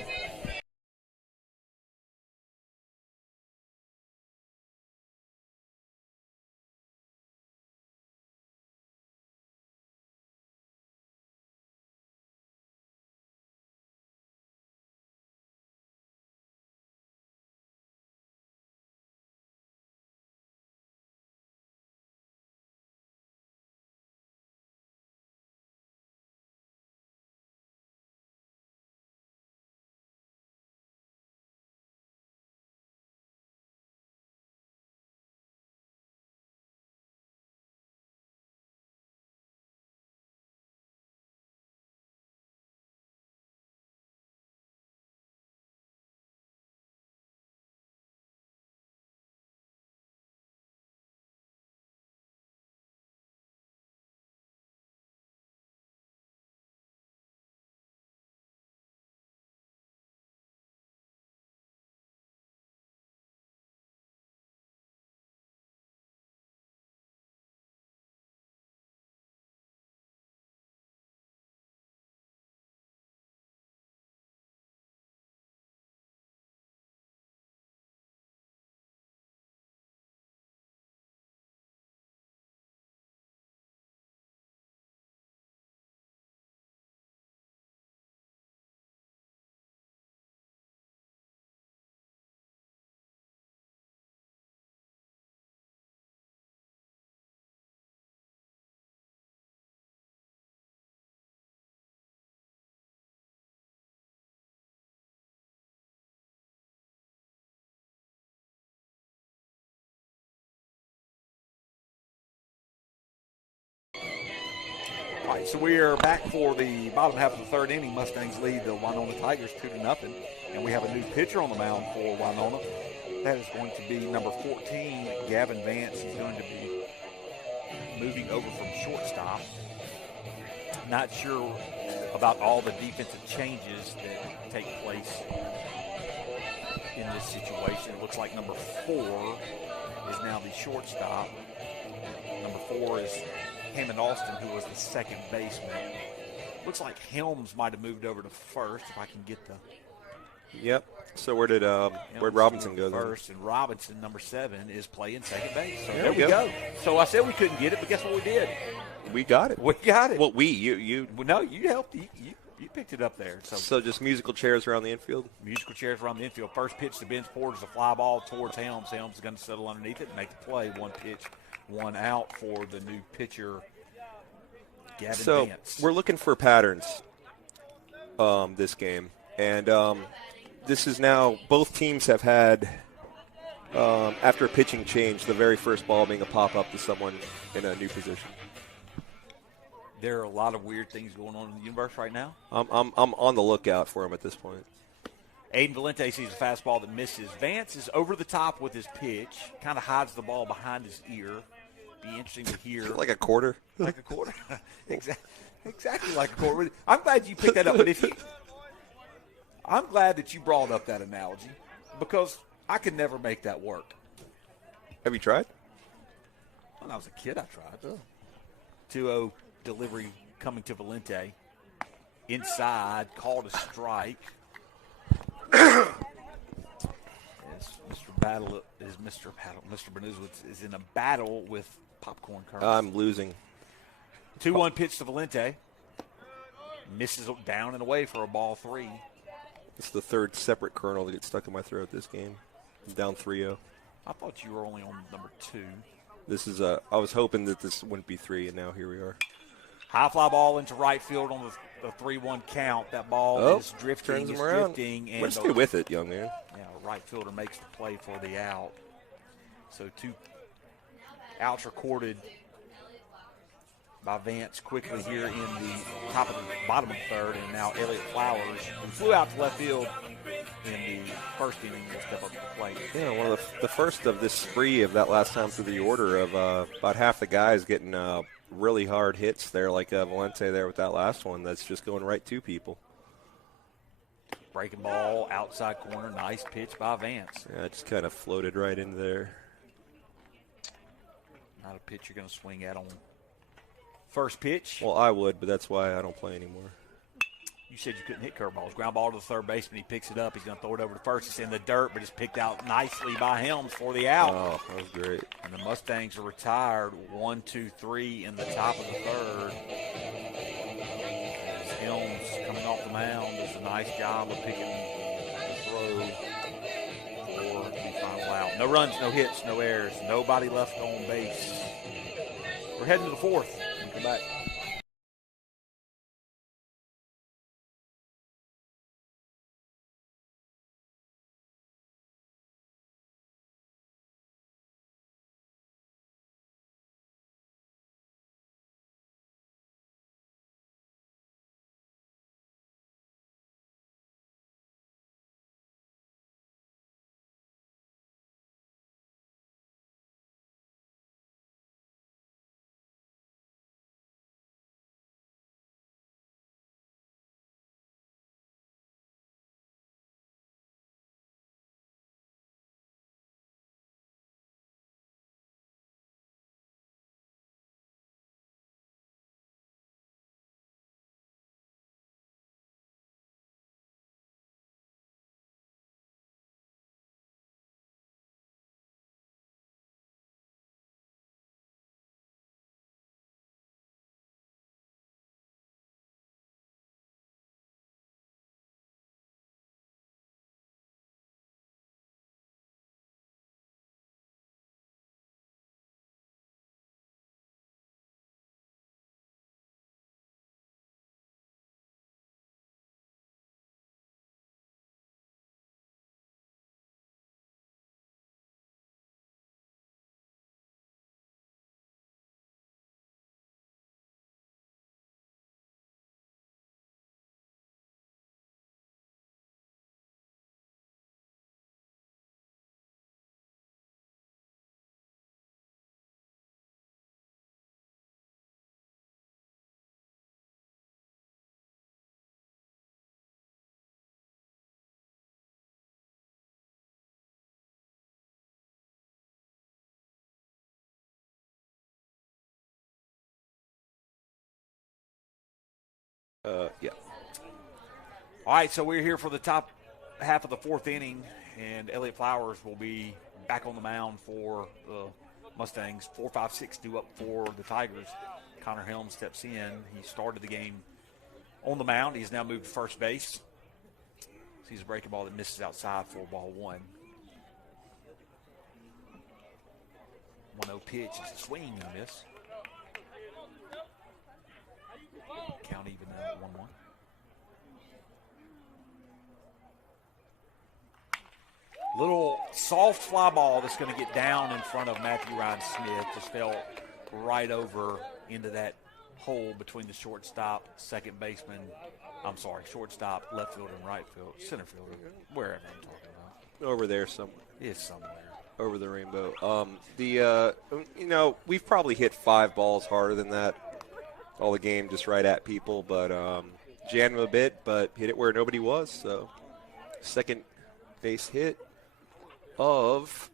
All right, so we are back for the bottom half of the third inning. Mustangs lead the Winona Tigers 2-0, and we have a new pitcher on the mound for Winona. That is going to be number 14, Gavin Vance. He's going to be moving over from shortstop. Not sure about all the defensive changes that take place in this situation. It looks like number 4 is now the shortstop. Number 4 is Hammond Austin, who was the second baseman. Looks like Helms might have moved over to first, if I can get the. Yep. So where'd Robinson go first? And Robinson, number 7, is playing second base. So There there we we go. go. So I said we couldn't get it, but guess what we did? We got it. We got it. Well, you. Well, no, you helped. You picked it up there. So just musical chairs around the infield. Musical chairs around the infield. First pitch to Ben's Porter is a fly ball towards Helms. Helms is going to settle underneath it and make the play. 1 pitch, 1 out for the new pitcher, Gavin So Vance. we're looking for patterns this game. And this is now both teams have had, after a pitching change, the very first ball being a pop-up to someone in a new position. There are a lot of weird things going on in the universe right now. I'm on the lookout for him at this point. Aiden Valente sees a fastball that misses. Vance is over the top with his pitch, kind of hides the ball behind his ear. Be interesting to hear. Like a quarter. Like a quarter. Exactly like a quarter. I'm glad you picked that up. But I'm glad that you brought up that analogy because I could never make that work. Have you tried? When I was a kid, I tried. 2-0 delivery coming to Valente. Inside, called a strike. Mr. Benuzowitz is in a battle with popcorn kernels. I'm losing. 2-1 pitch to Valente. Misses down and away for a ball 3. It's the third separate kernel that gets stuck in my throat this game. I'm down 3-0. I thought you were only on number 2. This is I was hoping that this wouldn't be 3, and now here we are. High fly ball into right field on the 3-1 count. That ball is drifting. Turns him around. And Let's stay with it, young man. Yeah, right fielder makes the play for the out. So 2 outs recorded by Vance quickly here in the bottom of the third, and now Elliott Flowers, who flew out to left field in the first inning, will step up to the plate. Yeah, one of the first of this spree of that last time through the order of about half the guys getting really hard hits there, like Valente there with that last one. That's just going right to people. Breaking ball, outside corner, nice pitch by Vance. Yeah, it just kind of floated right into there. Not a pitch you're going to swing at on first pitch. Well, I would, but that's why I don't play anymore. You said you couldn't hit curveballs. Ground ball to the third baseman. He picks it up. He's going to throw it over to first. It's in the dirt, but it's picked out nicely by Helms for the out. Oh, that was great. And the Mustangs are retired 1, 2, 3 in the top of the third. As Helms, coming off the mound, does a nice job of picking the throw for the final out. No runs, no hits, no errors. Nobody left on base. We're heading to the fourth. When we come back. Yeah. All right, so we're here for the top half of the fourth inning, and Elliott Flowers will be back on the mound for the Mustangs. 4, 5, 6 due up for the Tigers. Connor Helms steps in. He started the game on the mound. He's now moved to first base. Sees a breaking ball that misses outside for ball 1. 1-0 pitch. It's a swing and a miss. Count even at 1-1. Little soft fly ball that's going to get down in front of Matthew Ryan Smith. Just fell right over into that hole between the shortstop, second baseman. I'm sorry, shortstop, left fielder, and right field, center fielder, wherever I'm talking about. Over there somewhere. It's somewhere. Over the rainbow. We've probably hit 5 balls harder than that all the game, just right at people, but jammed him a bit, but hit it where nobody was. So, second base hit of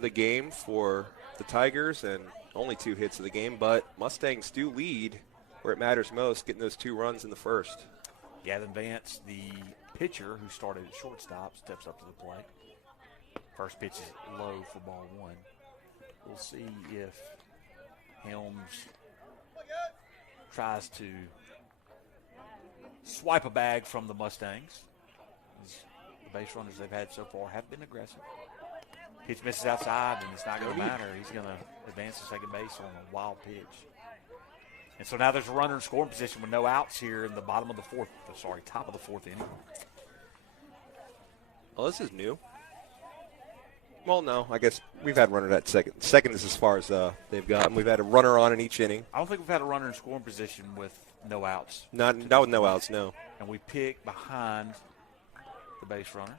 the game for the Tigers, and only 2 hits of the game, but Mustangs do lead where it matters most, getting those 2 runs in the first. Gavin Vance, the pitcher who started at shortstop, steps up to the plate. First pitch is low for ball 1. We'll see if Helms tries to swipe a bag from the Mustangs. The base runners they've had so far have been aggressive. Pitch misses outside, and it's not going to matter. He's going to advance to second base on a wild pitch. And so now there's a runner in scoring position with no outs here in the top of the fourth inning. Well, this is new. Well, no, I guess we've had runner at second. Second is as far as they've gotten. We've had a runner on in each inning. I don't think we've had a runner in scoring position with no outs. Not with no outs, no. And we pick behind the base runner.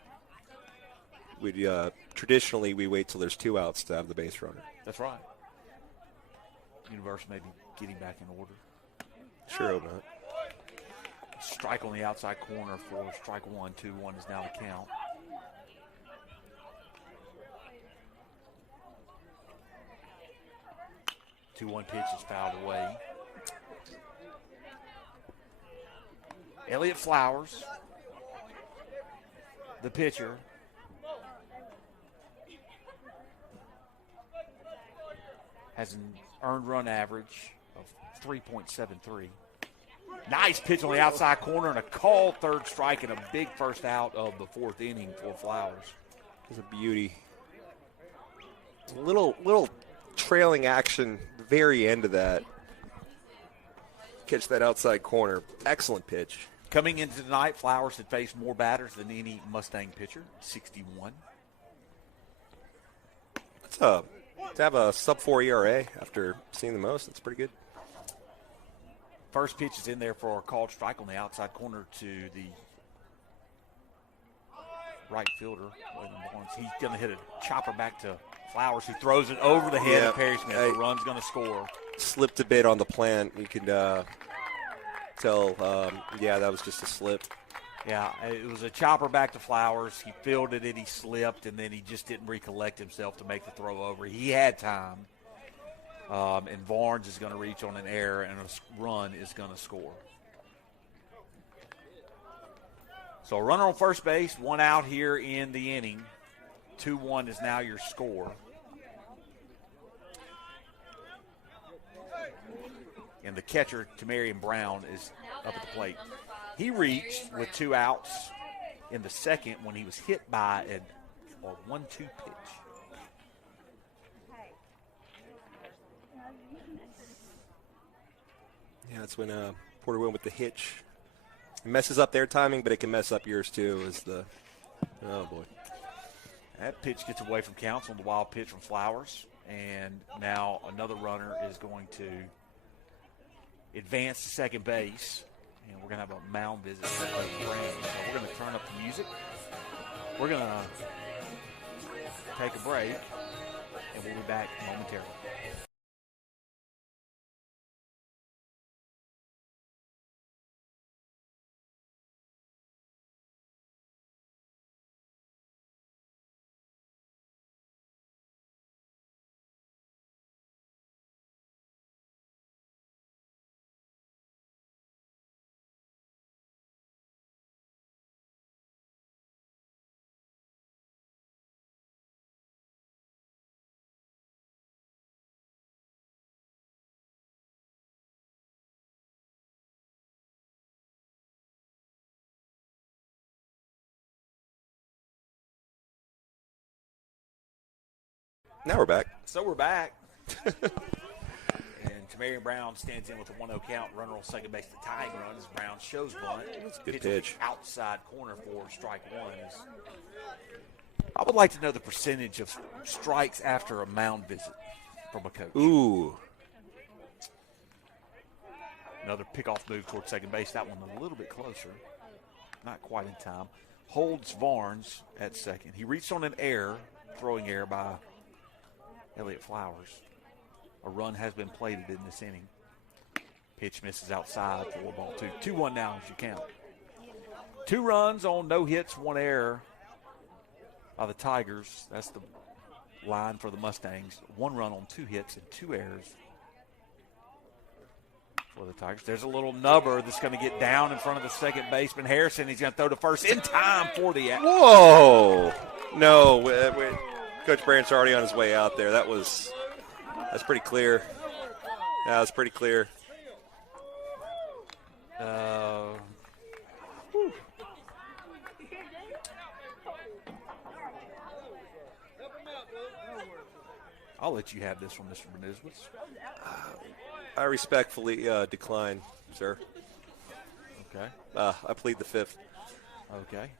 We traditionally we wait till there's 2 outs to have the base runner. That's right. Universe may be getting back in order. Sure hope not. Strike on the outside corner for strike one. 2-1 is now the count. The 2-1 pitch is fouled away. Elliott Flowers, the pitcher, has an earned run average of 3.73. Nice pitch on the outside corner and a called third strike and a big first out of the fourth inning for Flowers. It's a beauty. It's a little trailing action, the very end of that. Catch that outside corner. Excellent pitch. Coming into tonight, Flowers had faced more batters than any Mustang pitcher, 61. To have a sub-4 ERA after seeing the most, that's pretty good. First pitch is in there for a called strike on the outside corner to the right fielder. He's going to hit a chopper back to Flowers, who throws it over the head of Perry Smith. The run's going to score. Slipped a bit on the plant. You can tell, that was just a slip. Yeah, it was a chopper back to Flowers. He fielded it, he slipped, and then he just didn't recollect himself to make the throw over. He had time. And Barnes is going to reach on an error, and a run is going to score. So a runner on first base, 1 out here in the inning. 2-1 is now your score. And the catcher, Tamarian Brown, is up at the plate. He reached with 2 outs in the second when he was hit by a 1-2 pitch. Yeah, that's when Porter went with the hitch. It messes up their timing, but it can mess up yours too. Oh boy. That pitch gets away from Council on the wild pitch from Flowers. And now another runner is going to advance to second base. And we're going to have a mound visit. So we're going to turn up the music. We're going to take a break, and we'll be back momentarily. Now we're back. So we're back. And Tamarian Brown stands in with a 1-0 count. Runner on second base. The tying run as Brown shows bunt. That's a good pitch. Outside corner for strike one. I would like to know the percentage of strikes after a mound visit from a coach. Ooh. Another pickoff move toward second base. That one a little bit closer. Not quite in time. Holds Barnes at second. He reached on an error, throwing error by Elliott Flowers. A run has been plated in this inning. Pitch misses outside for 1-2. 2-1 now as you count. 2 runs on no hits, 1 error by the Tigers. That's the line for the Mustangs. 1 run on 2 hits and 2 errors for the Tigers. There's a little nubber that's going to get down in front of the second baseman, Harrison. He's going to throw to first in time for the out. Whoa! No, Coach Brandt's already on his way out there. That's pretty clear. That was pretty clear. I'll let you have this one, Mr. Benizwitz. I respectfully decline, sir. Okay. I plead the fifth. Okay.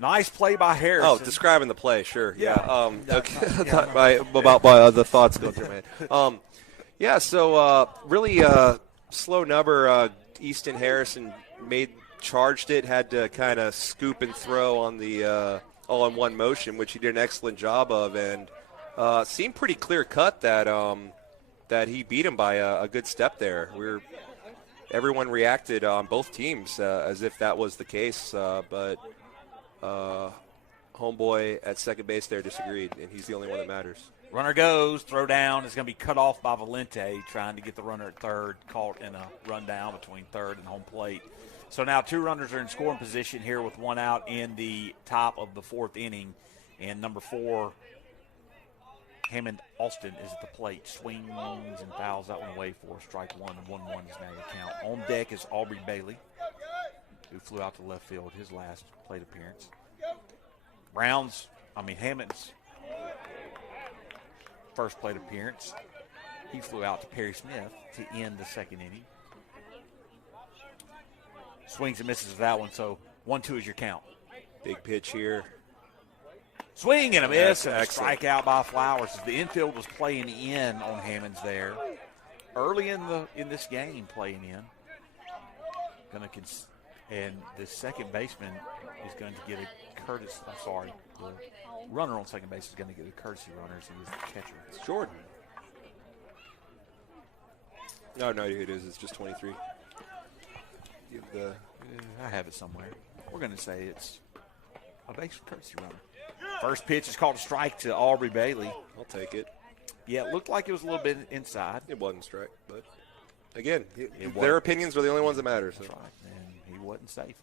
Nice play by Harris. Oh, describing the play, sure. Yeah. Okay. Yeah. About my other thoughts going through my head. Yeah, so really slow number. Easton Harrison charged it, had to kind of scoop and throw on the all-in-one motion, which he did an excellent job of, and seemed pretty clear-cut that he beat him by a good step there. Everyone reacted on both teams as if that was the case, but homeboy at second base there disagreed, and he's the only one that matters. Runner goes, throw down is going to be cut off by Valente, trying to get the runner at third, caught in a run down between third and home plate. So now 2 runners are in scoring position here with 1 out in the top of the 4th inning, and number 4, Hammond Austin, is at the plate. Swings and fouls that one away for strike 1, and 1-1 is now your count. On deck is Aubrey Bailey, who flew out to left field his last plate appearance. Hammond's first plate appearance, he flew out to Perry Smith to end the 2nd inning. Swings and misses with that one, so 1-2 is your count. Big pitch here. Swing and a miss, and a excellent. strikeout by Flowers. The infield was playing in on Hammonds there early in this game, playing in. And the second baseman is going to get a courtesy. The runner on second base is going to get a courtesy runner as he is the catcher. It's Jordan. No, who it is. It's just 23. I have it somewhere. We're going to say it's a base courtesy runner. First pitch is called a strike to Aubrey Bailey. I'll take it. Yeah, it looked like it was a little bit inside. It wasn't a strike, but again, their opinions are the only ones that matter. So. That's right, and he wasn't safe.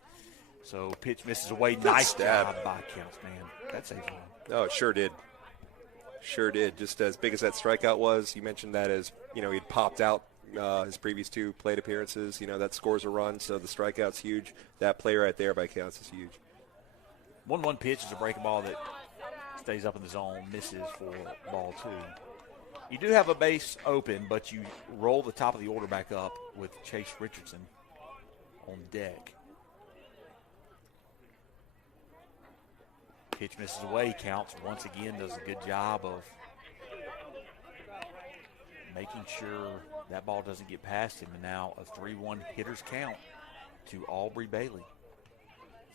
So pitch misses away. Nice job by Counts, man. That saves one. Oh, it sure did. Sure did. Just as big as that strikeout was, you mentioned that as, he'd popped out his previous 2 plate appearances. That scores a run, so the strikeout's huge. That play right there by Counts is huge. 1-1 pitch is a breaking ball that stays up in the zone, misses for ball 2. You do have a base open, but you roll the top of the order back up with Chase Richardson on deck. Pitch misses away. Counts once again does a good job of making sure that ball doesn't get past him. And now a 3-1 hitter's count to Aubrey Bailey.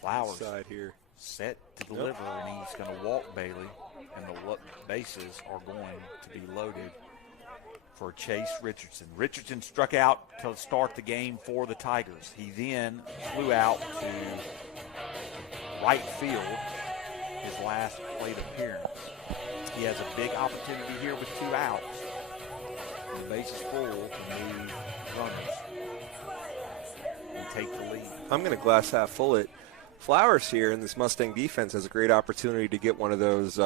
Flowers side here. Set to deliver, and he's going to walk Bailey, and the bases are going to be loaded for Chase Richardson. Richardson struck out to start the game for the Tigers. He then flew out to right field his last plate appearance. He has a big opportunity here with 2 outs. And the base is full to move runners and take the lead. I'm going to glass half full it. Flowers here in this Mustang defense has a great opportunity to get one of those,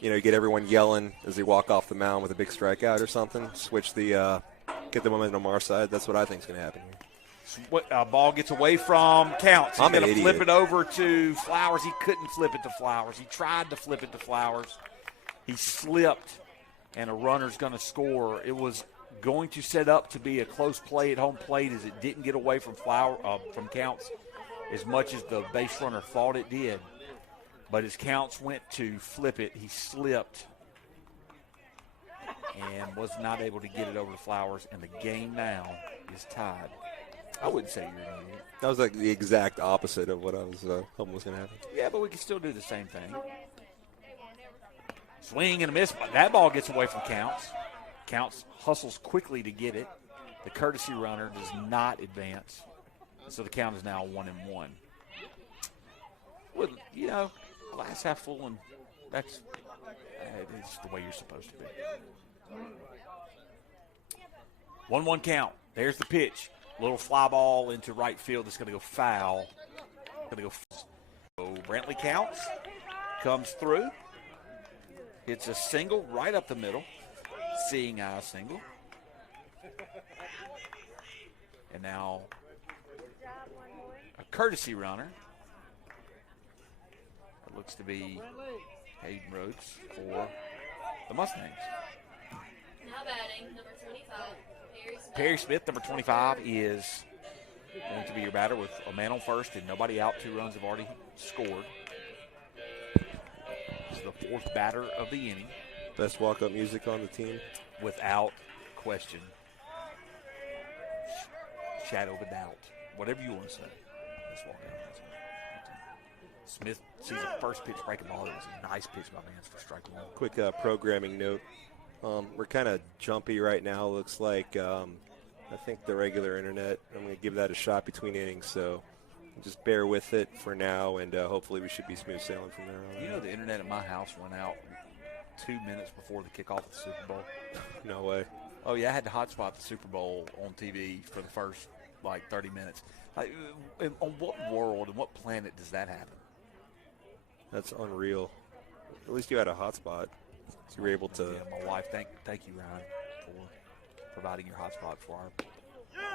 get everyone yelling as they walk off the mound with a big strikeout or something. Switch get the momentum on our side. That's what I think is going to happen here. Ball gets away from Counts. He's going to flip it over to Flowers. He couldn't flip it to Flowers. He tried to flip it to Flowers. He slipped, and a runner's going to score. It was going to set up to be a close play at home plate as it didn't get away from from Counts as much as the base runner thought it did. But as Counts went to flip it, he slipped and was not able to get it over to Flowers, and the game now is tied. I wouldn't say you're an idiot. That was like the exact opposite of what I was hoping was going to happen. Yeah, but we can still do the same thing. Swing and a miss. That ball gets away from Counts. Counts hustles quickly to get it. The courtesy runner does not advance. So the count is now 1-1. Well, glass half full, and it's the way you're supposed to be. 1-1 count. There's the pitch. Little fly ball into right field that's going to go foul. So Brantley Counts comes through. It's a single right up the middle. Seeing eye single. And now a courtesy runner. It looks to be Hayden Rhodes for the Mustangs. Now batting, number 25, Perry Smith. Perry Smith, number 25, is going to be your batter with a man on first and nobody out. 2 runs have already scored. This is the 4th batter of the inning. Best walk-up music on the team? Without question. Shadow of a doubt. Whatever you want to say. Let's walk out. Smith sees the first pitch breaking ball. It was a nice pitch by Vance for strike 1. Quick programming note. We're kind of jumpy right now. Looks like I think the regular internet, I'm going to give that a shot between innings. So just bear with it for now, and hopefully we should be smooth sailing from there on. You know the internet at my house went out 2 minutes before the kickoff of the Super Bowl. No way. Oh, yeah, I had to hotspot the Super Bowl on TV for the first, 30 minutes. On what world and what planet does that happen? That's unreal. At least you had a hotspot. So you were able to. Yeah, my wife, thank you, Ryan, for providing your hotspot for our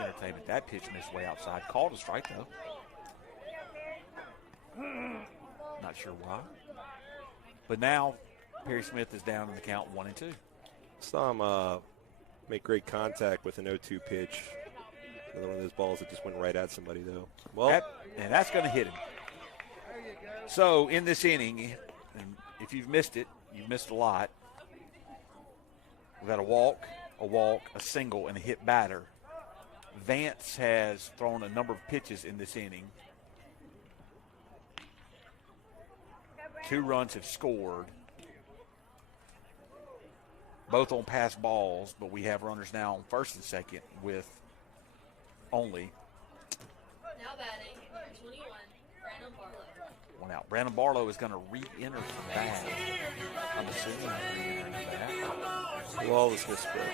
entertainment. That pitch missed way outside. Called a strike, though. Not sure why. But now Perry Smith is down in the count 1-2. Saw him make great contact with an 0-2 pitch. Another one of those balls that just went right at somebody, though. Well, and that's going to hit him. So in this inning, and if you've missed it, you've missed a lot. We've got a walk, a single, and a hit batter. Vance has thrown a number of pitches in this inning. 2 runs have scored, both on pass balls, but we have runners now on first and second with only Now batting, number 21, Brandon Barlow. 1 out. Brandon Barlow is going to re-enter the bat. I'm assuming re-entering the bat. lawlessness spreads.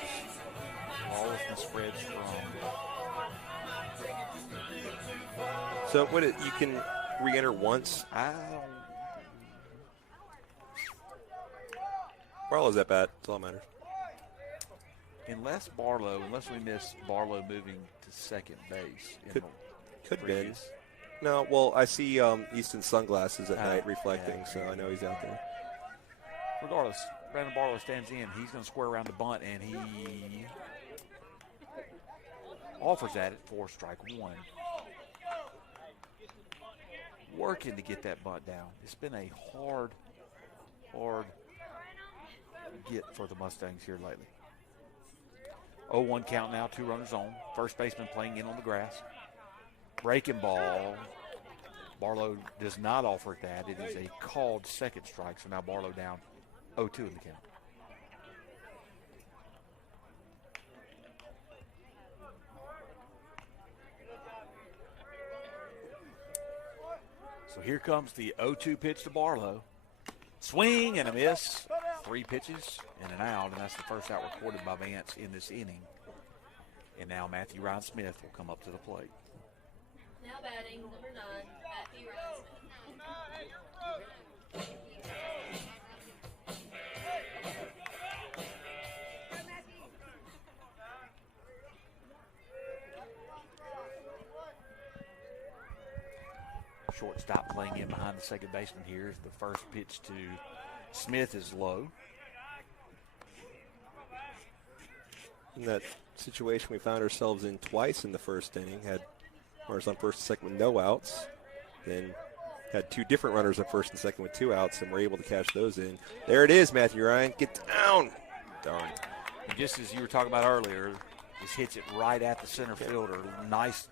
Lawlessness spreads from. So what? You can re-enter once. Barlow's at bat. That's all that matters. Unless we miss Barlow moving to second base. Could be. No, well, I see Easton's sunglasses at night reflecting, so I know he's out there. Regardless, Brandon Barlow stands in. He's going to square around the bunt, and he offers at it for strike 1. Working to get that bunt down. It's been a hard get for the Mustangs here lately. 0-1 count now, 2 runners on. First baseman playing in on the grass. Breaking ball. Barlow does not offer that. It is a called second strike, so now Barlow down 0-2 in the count. So here comes the 0-2 pitch to Barlow. Swing and a miss. 3 pitches and an out, and that's the first out recorded by Vance in this inning. And now Matthew Ryan Smith will come up to the plate. Now batting, number 9, Matthew Ryan Smith. Shortstop playing in behind the second baseman here. The first pitch to Smith is low. In that situation we found ourselves in twice in the first inning, had runners on first and second with no outs, then had 2 different runners on first and second with 2 outs, and were able to cash those in. There it is, Matthew Ryan. Get down. Darn. And just as you were talking about earlier, just hits it right at the center fielder. Nice,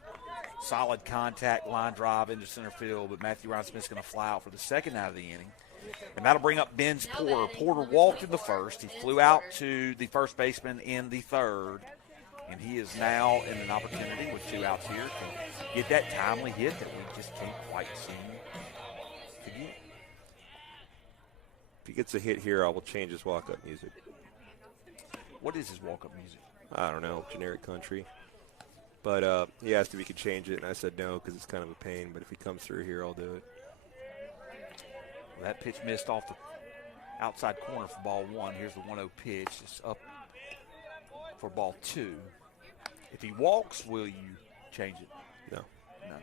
solid contact line drive into center field, but Matthew Ryan Smith's going to fly out for the second out of the inning. And that'll bring up Ben Porter. Porter walked in the first. He flew out to the first baseman in the third. And he is now in an opportunity with 2 outs here to get that timely hit that we just can't quite seem to get. If he gets a hit here, I will change his walk-up music. What is his walk-up music? I don't know, generic country. But he asked if he could change it, and I said no because it's kind of a pain. But if he comes through here, I'll do it. That pitch missed off the outside corner for ball 1. Here's the 1-0 pitch. It's up for ball 2. If he walks, will you change it? No. No.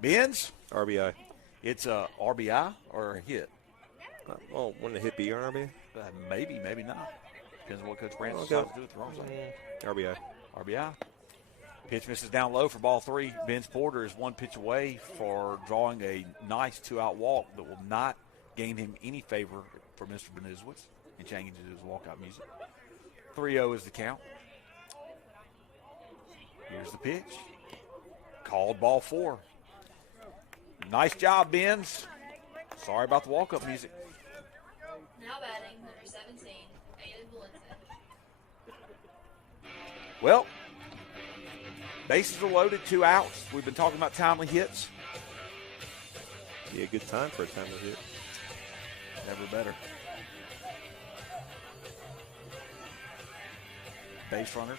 Benz? RBI. It's a RBI or a hit? Well, wouldn't a hit be an RBI? Maybe, maybe not. Depends on what Coach Branch Okay. decides to do with the wrong side. RBI. RBI. Pitch misses down low for ball 3. Benz Porter is 1 pitch away for drawing a nice 2-out walk that will not gain him any favor for Mr. Benizowitz and changing to his walkout music. 3-0 is the count. Here's the pitch. Called ball 4. Nice job, Benz. Sorry about the walk-up music. Now batting, number 17, Aiden Valente. Well, bases are loaded, 2 outs. We've been talking about timely hits. Be a good time for a timely hit. Never better. Base runners.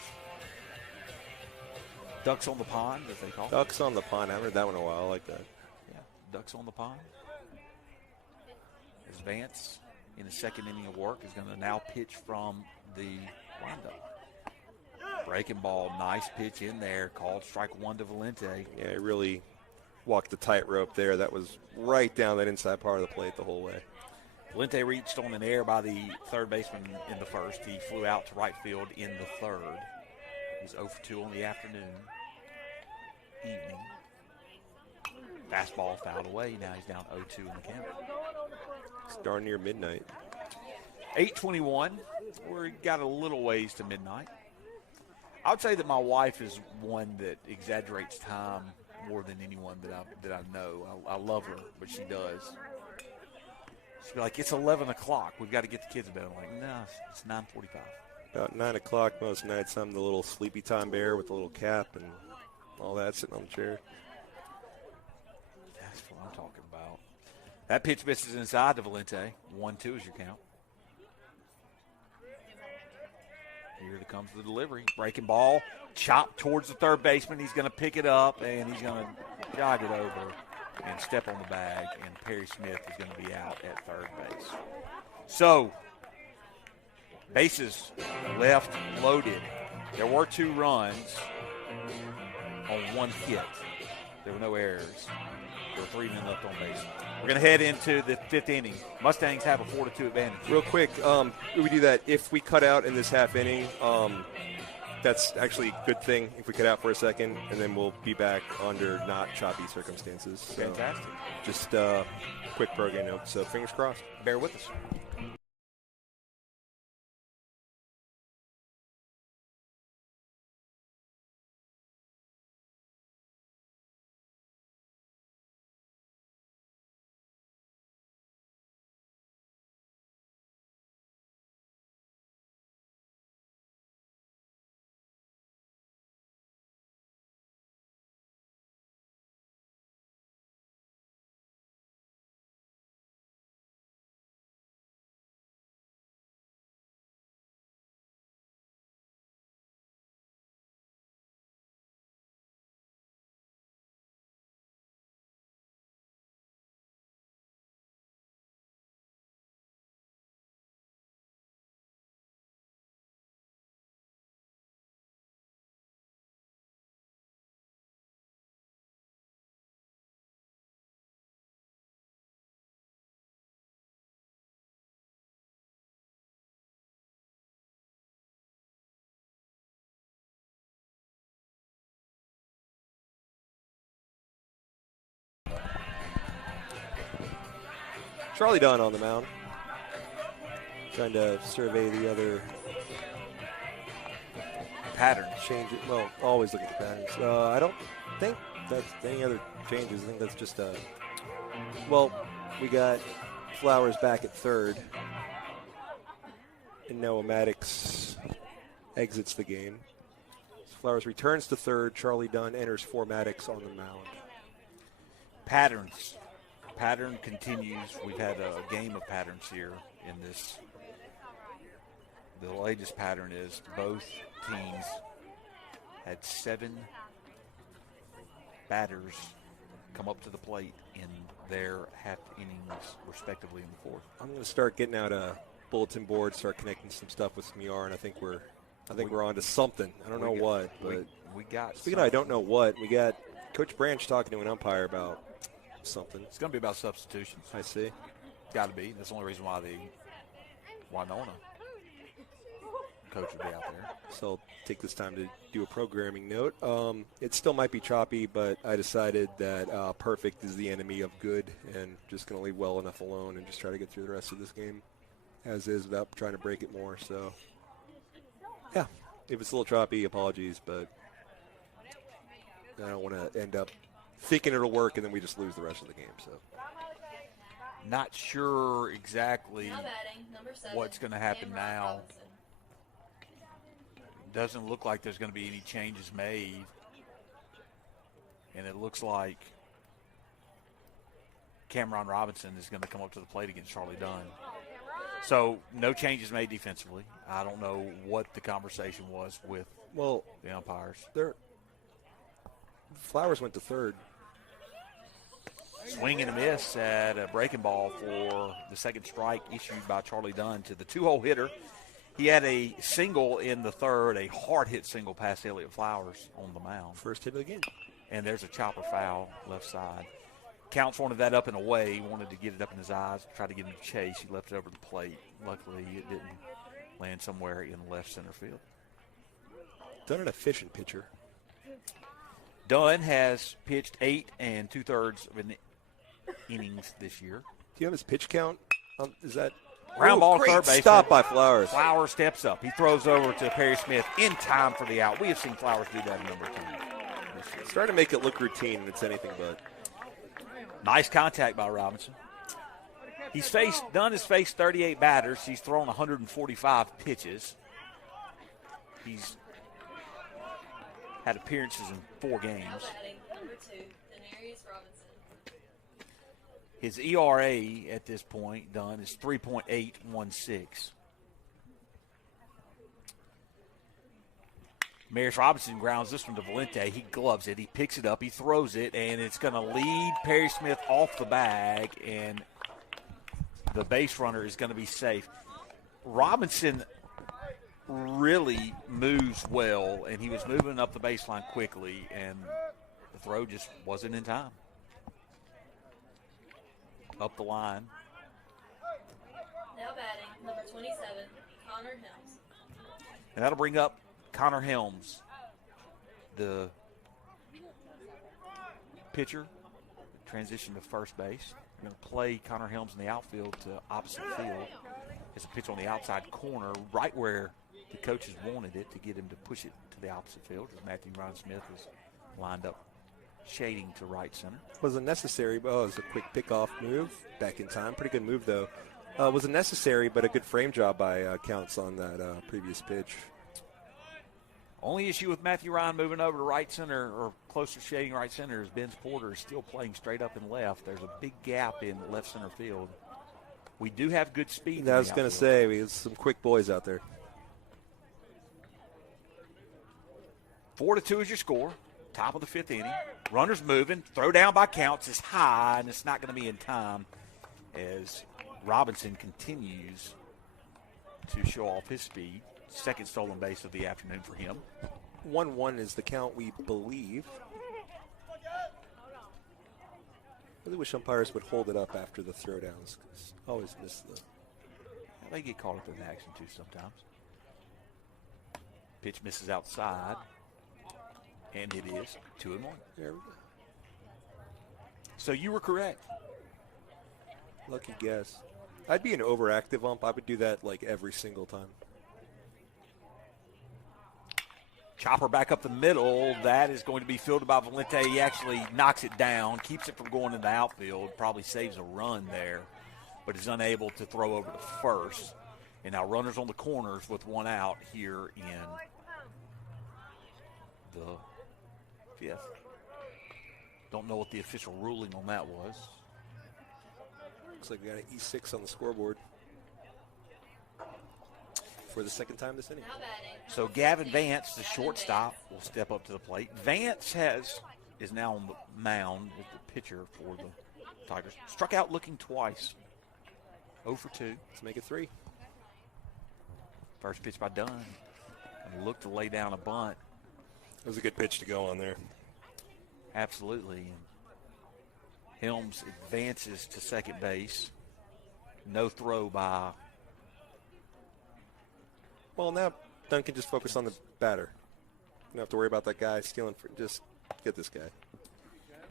Ducks on the pond, as they call it. Ducks on the pond. I haven't heard that one in a while. I like that. Yeah, ducks on the pond. As Vance, in the second inning of work, is going to now pitch from the windup. Breaking ball, nice pitch in there, called strike 1 to Valente. Yeah, he really walked the tightrope there. That was right down that inside part of the plate the whole way. Valente reached on an error by the third baseman in the first. He flew out to right field in the third. He's 0 for 2 on the evening. Fastball fouled away. Now he's down 0-2 in the count. It's darn near midnight. 8:21. We got a little ways to midnight. I would say that my wife is one that exaggerates time more than anyone that I know. I love her, but she does. She'll be like, it's 11 o'clock. We've got to get the kids to bed. I'm like, no, it's 9:45. About 9 o'clock most nights, I'm the little sleepy time bear with the little cap and all that sitting on the chair. That's what I'm talking about. That pitch misses inside to Valente. 1-2 is your count. Here comes the delivery. Breaking ball, chopped towards the third baseman. He's going to pick it up, and he's going to jog it over and step on the bag, and Perry Smith is going to be out at third base. So, bases left loaded. There were 2 runs on 1 hit. There were no errors. There were 3 men left on base. We're going to head into the 5th inning. Mustangs have a 4-2 advantage. Real quick, we do that if we cut out in this half inning. That's actually a good thing if we cut out for a second, and then we'll be back under not choppy circumstances. So Fantastic. just quick program note. So fingers crossed. Bear with us. Charlie Dunn on the mound. Trying to survey the other Pattern. change. Well, always look at the patterns. I don't think that's any other changes. I think that's just well, we got Flowers back at third. And Noah Maddox exits the game. Flowers returns to third. Charlie Dunn enters for Maddox on the mound. Patterns. Pattern continues. We've had a game of patterns here in this. The latest pattern is both teams had 7 batters come up to the plate in their half innings, respectively, in the fourth. I'm going to start getting out a bulletin board, start connecting some stuff with some ER, and I think we're I think we're on to something. I don't know what, but we got. Speaking of I don't know what, we got Coach Branch talking to an umpire about something. It's going to be about substitutions. I see. Got to be. That's the only reason why the Winona coach would be out there. So I'll take this time to do a programming note. It still might be choppy, but I decided that perfect is the enemy of good, and just going to leave well enough alone and just try to get through the rest of this game as is without trying to break it more. So, yeah, if it's a little choppy, apologies, but I don't want to end up thinking it'll work and then we just lose the rest of the game. So, not sure exactly Now batting, number 7, what's going to happen Cameron now. Robinson. Doesn't look like there's going to be any changes made. And it looks like Cameron Robinson is going to come up to the plate against Charlie Dunn. So no changes made defensively. I don't know what the conversation was with the umpires. Flowers went to third. Swing and a miss at a breaking ball for the second strike issued by Charlie Dunn to the two-hole hitter. He had a single in the third, a hard-hit single past Elliott Flowers on the mound. First hit of the game. And there's a chopper foul left side. Counts wanted that up and away. He wanted to get it up in his eyes, tried to get him to chase. He left it over the plate. Luckily, it didn't land somewhere in left center field. Dunn an efficient pitcher. Dunn has pitched 8 2/3 of an innings this year. Do you have his pitch count? Is that ground ball to great third base? Stop by Flowers. Flowers steps up. He throws over to Perry Smith in time for the out. We have seen Flowers do that a number of times. Starting to make it look routine, and it's anything but. Nice contact by Robinson. Dunn has faced 38 batters. He's thrown 145 pitches. He's had appearances in 4 games. Now batting, number 2, Denarius Robinson. His ERA at this point, Dunn, is 3.816. Marius Robinson grounds this one to Valente. He gloves it. He picks it up. He throws it, and it's going to lead Perry Smith off the bag, and the base runner is going to be safe. Robinson really moves well, and he was moving up the baseline quickly, and the throw just wasn't in time. Up the line. Now batting, number 27, Connor Helms. And that'll bring up Connor Helms, the pitcher, transition to first base. We're going to play Connor Helms in the outfield to opposite field. It's a pitch on the outside corner, right where the coaches wanted it, to get him to push it to the opposite field, as Matthew Ryan Smith is lined up shading to right center. Wasn't necessary, but it was a quick pickoff move back in time. Pretty good move, though. Wasn't necessary, but a good frame job by Counts on that previous pitch. Only issue with Matthew Ryan moving over to right center, or closer shading right center, is Ben Porter is still playing straight up and left. There's a big gap in left center field. We do have good speed. I was going to say, we have some quick boys out there. 4-2 is your score. Top of the 5th inning. Runners moving. Throw down by Counts is high, and it's not going to be in time as Robinson continues to show off his speed. Second stolen base of the afternoon for him. 1-1 is the count, we believe. I really wish umpires would hold it up after the throwdowns, because I always miss the. They get caught up in the action too sometimes. Pitch misses outside, and it is 2-1. There we go. So you were correct. Lucky guess. I'd be an overactive ump. I would do that like every single time. Chopper back up the middle. That is going to be fielded by Valente. He actually knocks it down, keeps it from going in the outfield, probably saves a run there, but is unable to throw over to first. And now runners on the corners with one out here in the 5th. Don't know what the official ruling on that was. Looks like we got an E6 on the scoreboard for the second time this inning. Now batting. So Gavin Vance, the shortstop, will step up to the plate. Vance is now on the mound as the pitcher for the Tigers. Struck out looking twice. 0 for 2. Let's make it 3. First pitch by Dunn. Look to lay down a bunt. It was a good pitch to go on there. Absolutely. And Helms advances to second base. No throw by. Well, now Duncan just focus on the batter. You don't have to worry about that guy stealing. Just get this guy.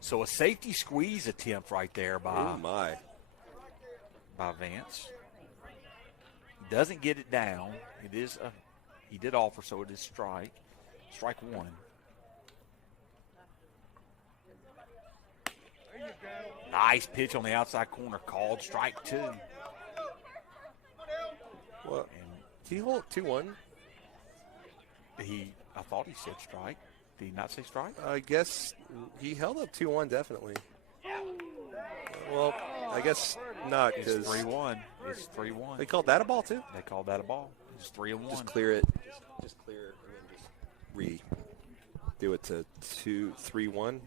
So a safety squeeze attempt right there Oh, my. by Vance. Doesn't get it down. It is he did offer, so it is strike. Strike one. Nice pitch on the outside corner, called strike two. What? Did he hold 2-1? I thought he said strike. Did he not say strike? I guess he held up 2-1, definitely. Well, I guess not. It's 3-1. It's 3-1. They called that a ball, too? They called that a ball. It's 3-1. Just clear it. Just clear it and then just do it to 3-1.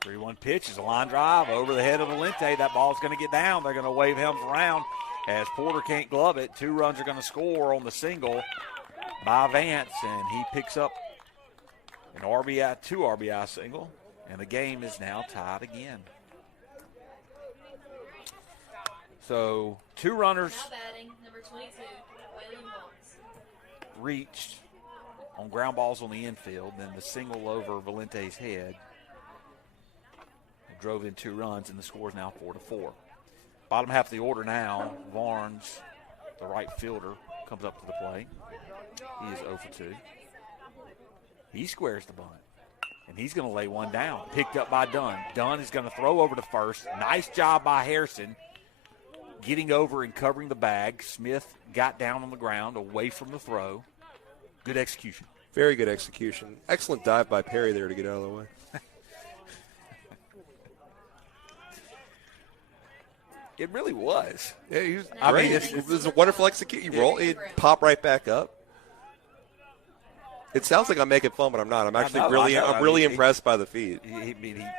3-1 pitch is a line drive over the head of Valente. That ball's going to get down. They're going to wave Helms around as Porter can't glove it. 2 runs are going to score on the single by Vance, and he picks up an RBI, 2 RBI single, and the game is now tied again. So 2 runners Now batting, number 22, Waylon Barnes. reached on ground balls on the infield, then the single over Valente's head drove in 2 runs, and the score is now 4-4. Bottom half of the order now, Barnes, the right fielder, comes up to the plate. He is 0 for 2. He squares the bunt, and he's going to lay one down. Picked up by Dunn. Dunn is going to throw over to first. Nice job by Harrison getting over and covering the bag. Smith got down on the ground away from the throw. Good execution. Very good execution. Excellent dive by Perry there to get out of the way. It really was. Yeah, he was I great. mean, it was a wonderful execution. You roll, it pop right back up. It sounds like I'm making fun, but I'm not. I'm actually I really mean, impressed by the feat. He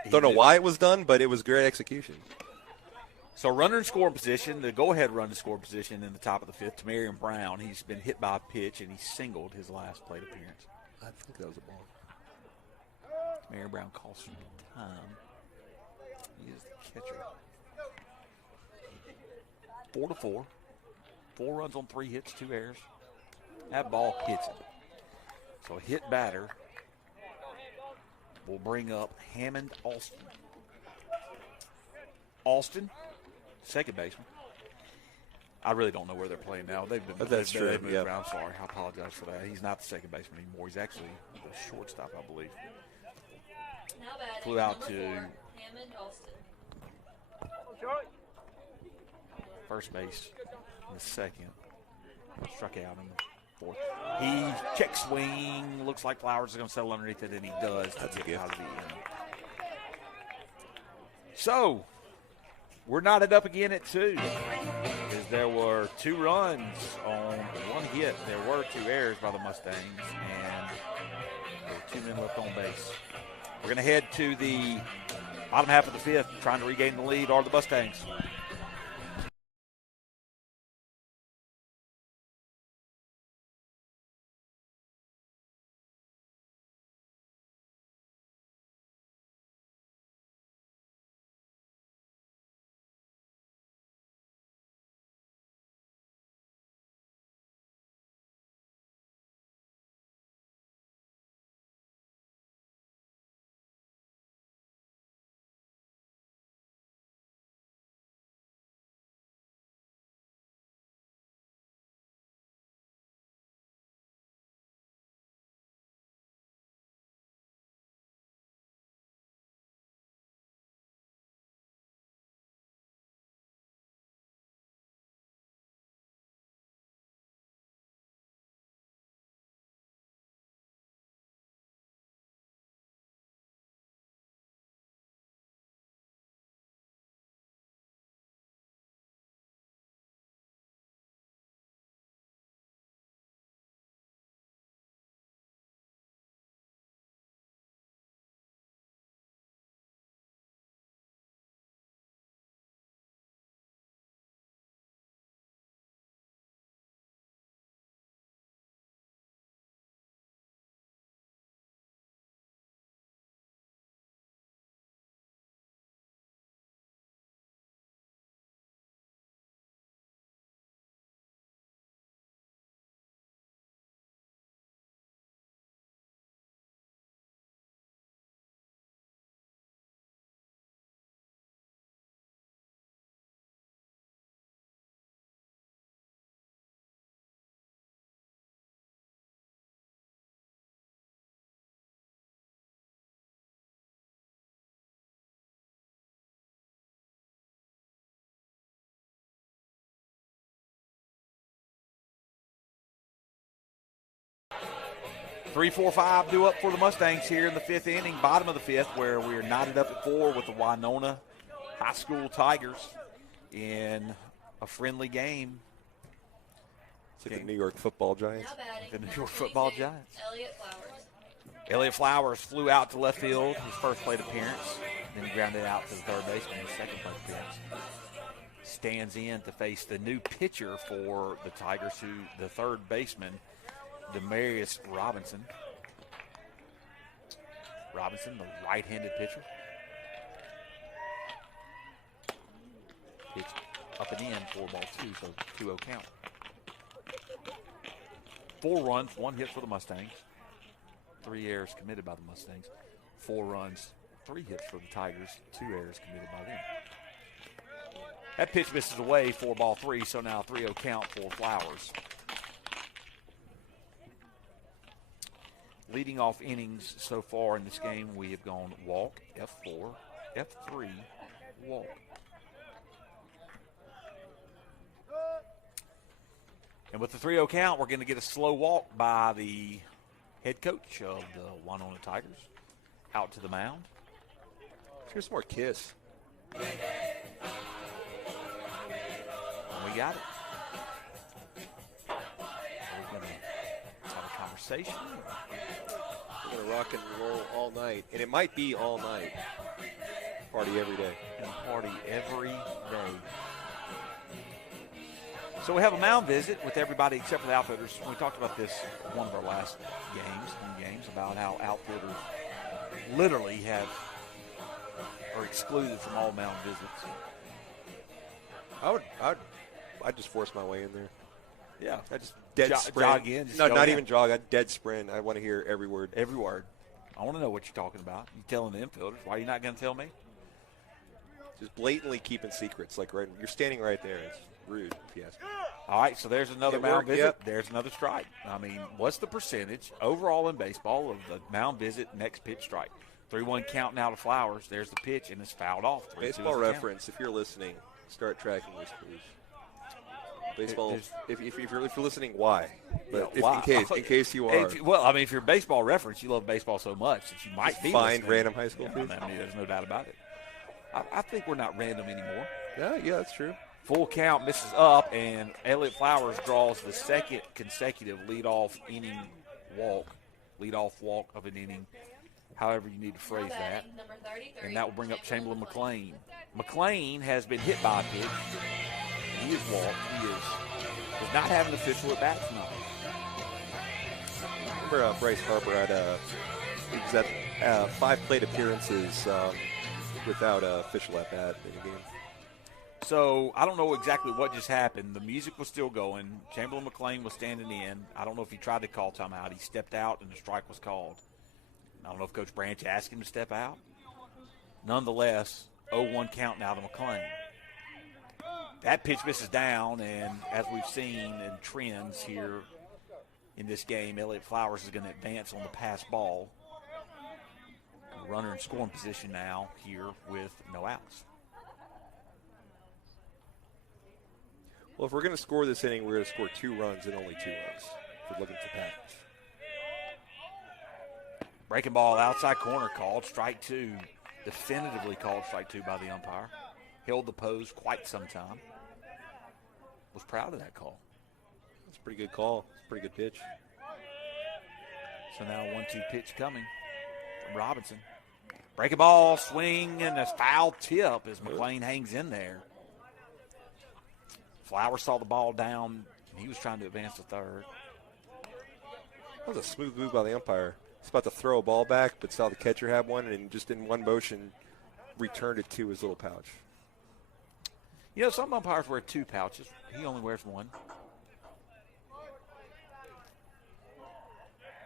Don't know did. why it was done, but it was great execution. So runner in scoring position, the go-ahead run in scoring position in the top of the 5th, Tamarian Brown. He's been hit by a pitch, and he singled his last plate appearance. I think that was a ball. Tamarian Brown calls for time. He is the catcher. 4-4. 4 runs on 3 hits, 2 errors. That ball hits him. So a hit batter will bring up Hammond Alston. Alston, second baseman. I really don't know where they're playing now. They've That's true, They've moved yeah. around. Sorry, I apologize for that. He's not the second baseman anymore. He's actually the shortstop, I believe. Now batting, Flew out number to 4, Hammond Alston. first base in the second. Struck out in the 4th. He check swing. Looks like Flowers is going to settle underneath it, and he does. That's to a get gift. out of the inning. So we're knotted up again at 2. As there were 2 runs on 1 hit. There were 2 errors by the Mustangs, and there were 2 men left on base. We're going to head to the bottom half of the 5th, trying to regain the lead are the Mustangs. 3-4-5 due up for the Mustangs here in the 5th inning, bottom of the 5th, where we're knotted up at 4 with the Winona High School Tigers in a friendly game. It's like the New York Football Giants. Now batting, The New number York Football 22, Giants. Elliott Flowers. Elliott Flowers flew out to left field, his first plate appearance. Then he grounded out to the third baseman, his second plate appearance. Stands in to face the new pitcher for the Tigers, the third baseman, Demarius Robinson. Robinson, the right-handed pitcher. Pitch up and in for ball 2, so 2-0 count. 4 runs, 1 hit for the Mustangs. 3 errors committed by the Mustangs. 4 runs, 3 hits for the Tigers. 2 errors committed by them. That pitch misses away for ball 3, so now 3-0 count for Flowers. Leading off innings so far in this game, we have gone walk, F4, F3, walk. And with the 3-0 count, we're going to get a slow walk by the head coach of the Winona Tigers out to the mound. Here's some more Kiss. And we got it. We're going to have a conversation. We're going to rock and roll all night. And it might be all night. Party every day. And party every day. So we have a mound visit with everybody except for the outfielders. We talked about this in one of our last games, about how outfielders literally are excluded from all mound visits. I'd just force my way in there. Yeah. I just dead sprint. Jog in. No, not even jog. I'd dead sprint. I want to hear every word. Every word. I want to know what you're talking about. You telling the infielders. Why are you not going to tell me? Just blatantly keeping secrets. Like you're standing right there. It's rude, if you ask me. All right, so there's another It mound worked, visit. yep. There's another strike. I mean, what's the percentage overall in baseball of the mound visit, next pitch strike? 3-1 count now to Flowers. There's the pitch, and it's fouled off. 3-2 is Baseball the count. reference, if you're listening, start tracking this, please. Baseball, if you're listening, why? But Yeah, why? in case you are. If you're a baseball reference, you love baseball so much that you might be Find listening. random high school Yeah, kids. I mean, there's no doubt about it. I think we're not random anymore. Yeah, that's true. Full count misses up, and Elliott Flowers draws the second consecutive leadoff walk of an inning, however you need to phrase Now that. batting, number 33, And that will bring up Chamberlain McLean. McLean has been hit by a pitch. He is walked. He is not having official at bat tonight. Remember Bryce Harper had 5 plate appearances without official at bat in the game. So I don't know exactly what just happened. The music was still going. Chamberlain McLean was standing in. I don't know if he tried to call timeout. He stepped out, and the strike was called. I don't know if Coach Branch asked him to step out. Nonetheless, 0-1 count now to McLean. That pitch misses down, and as we've seen in trends here in this game, Elliott Flowers is going to advance on the pass ball. Runner in scoring position now here with no outs. Well, if we're going to score this inning, we're going to score 2 runs and only 2 runs. If we're looking for that. Breaking ball outside corner called strike 2. Definitively called strike 2 by the umpire. Held the pose quite some time. Was proud of that call. It's a pretty good call. It's a pretty good pitch. So now 1-2 pitch coming from Robinson. Breaking ball, swing, and a foul tip as McLean hangs in there. Flowers saw the ball down, and he was trying to advance to third. That was a smooth move by the umpire. He's about to throw a ball back, but saw the catcher have one, and just in one motion returned it to his little pouch. You know, some umpires wear 2 pouches. He only wears 1.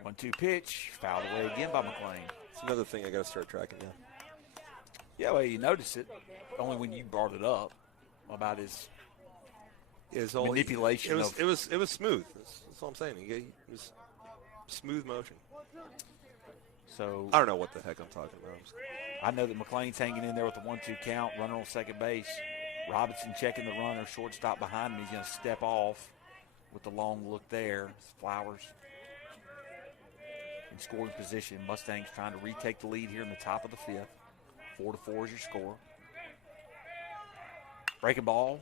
1-2 pitch, fouled away again by McLean. It's another thing I got to start tracking now. Yeah, well, you notice it only when you brought it up about his manipulation. It was smooth. That's all I'm saying. It was smooth motion. So I don't know what the heck I'm talking about. I know that McLean's hanging in there with the 1-2 count, runner on second base. Robinson checking the runner, shortstop behind him. He's going to step off with the long look there. Flowers in scoring position. Mustangs trying to retake the lead here in the top of the fifth. 4-4 is your score. Breaking ball,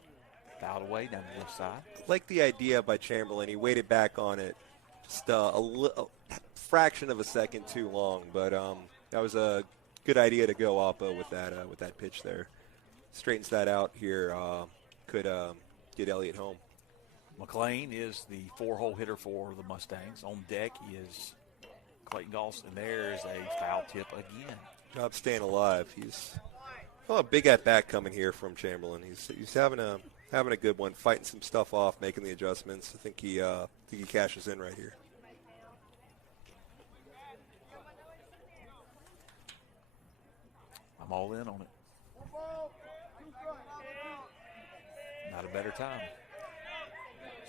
fouled away down the left side. Like the idea by Chamberlain, he waited back on it just a fraction of a second too long, but that was a good idea to go Oppo with that pitch there. Straightens that out here, could get Elliott home. McLean is the 4-hole hitter for the Mustangs. On deck is Clayton Goss, and there's a foul tip again. Job staying alive. He's a big at bat coming here from Chamberlain. He's having a good one, fighting some stuff off, making the adjustments. I think he cashes in right here. I'm all in on it. Not a better time.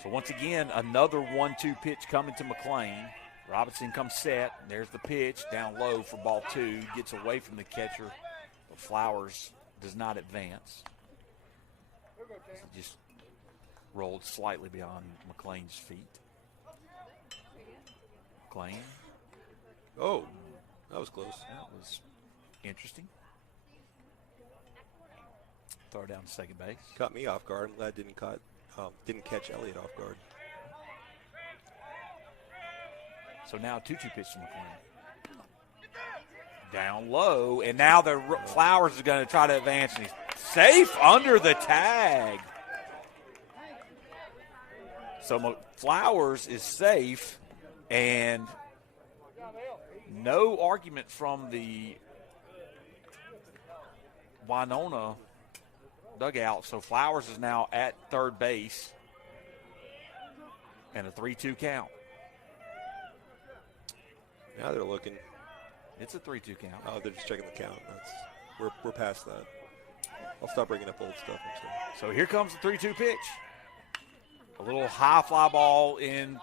So once again, another 1-2 pitch coming to McLean. Robinson comes set. There's the pitch down low for ball 2. Gets away from the catcher. But Flowers does not advance. Just rolled slightly beyond McLean's feet. McLean. Oh, that was close. That was interesting. Throw her down to second base. Caught me off guard. I'm glad didn't catch Elliott off guard. So now 2-2 pitch to McLean. Down low, and now the Flowers is going to try to advance, and he's safe under the tag. So Flowers is safe, and no argument from the Winona dugout. So Flowers is now at third base, and a 3-2 count. Now they're looking. It's a 3-2 count. Oh, they're just checking the count. We're past that. I'll stop bringing up old stuff. So here comes the 3-2 pitch. A little high fly ball in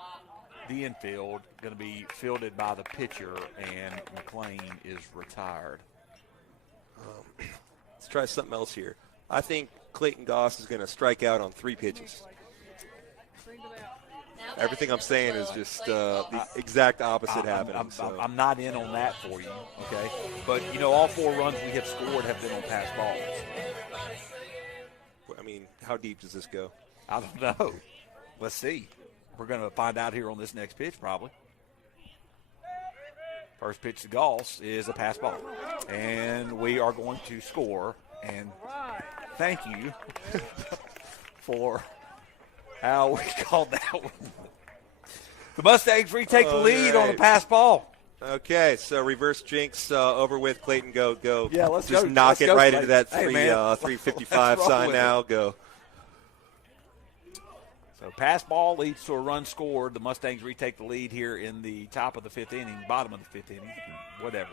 the infield, going to be fielded by the pitcher, and McLean is retired. Let's try something else here. I think Clayton Goss is going to strike out on 3 pitches. Everything I'm saying is just the exact opposite happening. I'm not in on that for you, okay? But, all 4 runs we have scored have been on pass balls. I mean, how deep does this go? I don't know. Let's see. We're going to find out here on this next pitch probably. First pitch to Goss is a pass ball. And we are going to score. And thank you for how we called that one. The Mustangs retake the lead on a pass ball. Okay, so reverse jinx over with. Clayton, go. Yeah, let's just go. knock it right into that 355 sign now. Go. So pass ball leads to a run scored. The Mustangs retake the lead here in the top of the 5th inning, bottom of the 5th inning, whatever.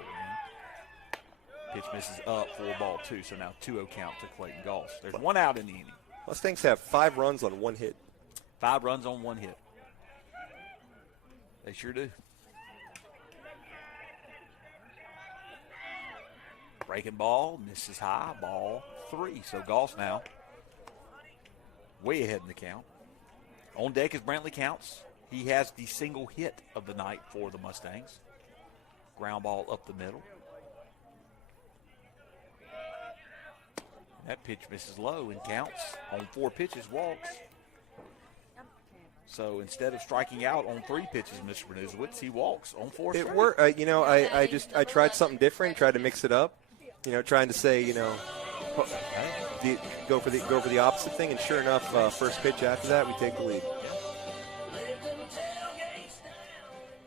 Pitch misses up for ball 2, so now 2-0 count to Clayton Goss. There's 1 out in the inning. Mustangs have 5 runs on 1 hit. 5 runs on 1 hit. They sure do. Breaking ball, misses high, ball 3. So Goss now way ahead in the count. On deck is Brantley Counts. He has the single hit of the night for the Mustangs. Ground ball up the middle. That pitch misses low and counts. On 4 pitches, walks. So instead of striking out on 3 pitches, Mr. Renuzowitz, he walks on 4 straight. It worked. I tried something different, tried to mix it up. Trying to say, go for the opposite thing, and sure enough, first pitch after that, we take the lead.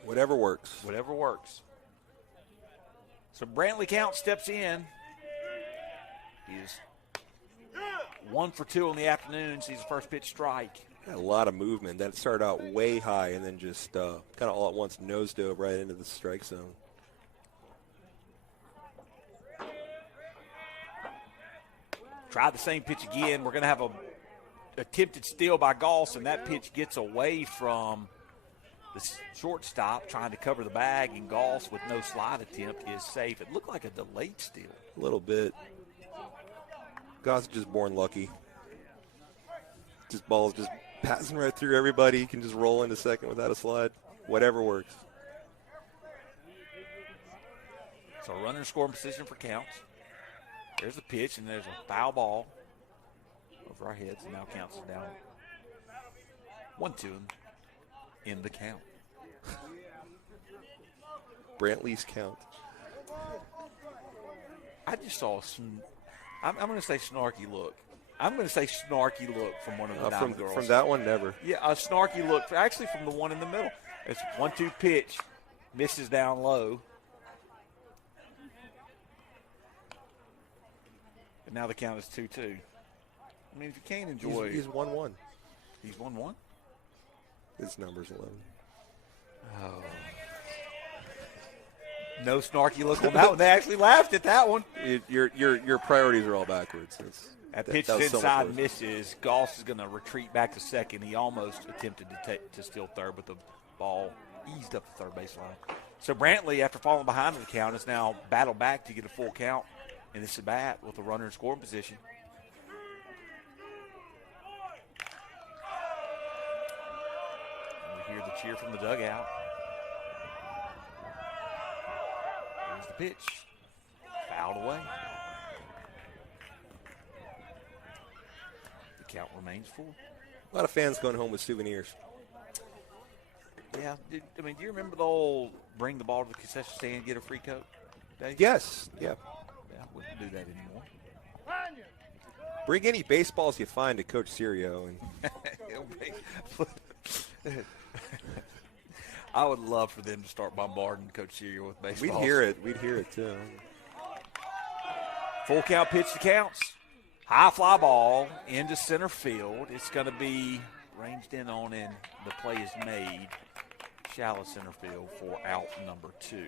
Whatever works. Whatever works. So Brantley Count steps in. He's 1 for 2 in the afternoon. Sees the first pitch strike. Had a lot of movement. That started out way high and then just kind of all at once nose dove right into the strike zone. Try the same pitch again. We're going to have a attempted steal by Goss, and that pitch gets away from the shortstop trying to cover the bag, and Goss with no slide attempt is safe. It looked like a delayed steal. A little bit. Goss is just born lucky. This ball is just passing right through everybody. He can just roll into second without a slide. Whatever works. So runner in scoring position for counts. There's a pitch, and there's a foul ball over our heads, and now counts us down 1-2 in the count. Brantley's count. I just saw I'm going to say snarky look. I'm going to say snarky look from one of the Diamond girls. From that one, never. Yeah, a snarky look. Actually, from the one in the middle. It's 1-2 pitch. Misses down low. And now the count is 2-2. I mean, if you can't enjoy... He's 1-1. He's 1-1? His number's 11. Oh. No snarky look on that one. They actually laughed at that one. Your priorities are all backwards. That pitch is inside, misses. Goss is going to retreat back to second. He almost attempted to steal third, but the ball eased up the third baseline. So Brantley, after falling behind in the count, is now battled back to get a full count in this at bat with a runner in scoring position. And we hear the cheer from the dugout. Here's the pitch. Fouled away. The count remains full. A lot of fans going home with souvenirs. Yeah. Do you remember the old bring the ball to the concession stand, get a free coat? Dave? Yes. Yeah. Yeah, we don't do that anymore. Bring any baseballs you find to Coach Serio. I would love for them to start bombarding Coach Serio with baseballs. We'd hear it too. Full count pitch to counts. High fly ball into center field. It's going to be ranged in on, and the play is made. Shallow center field for out number 2.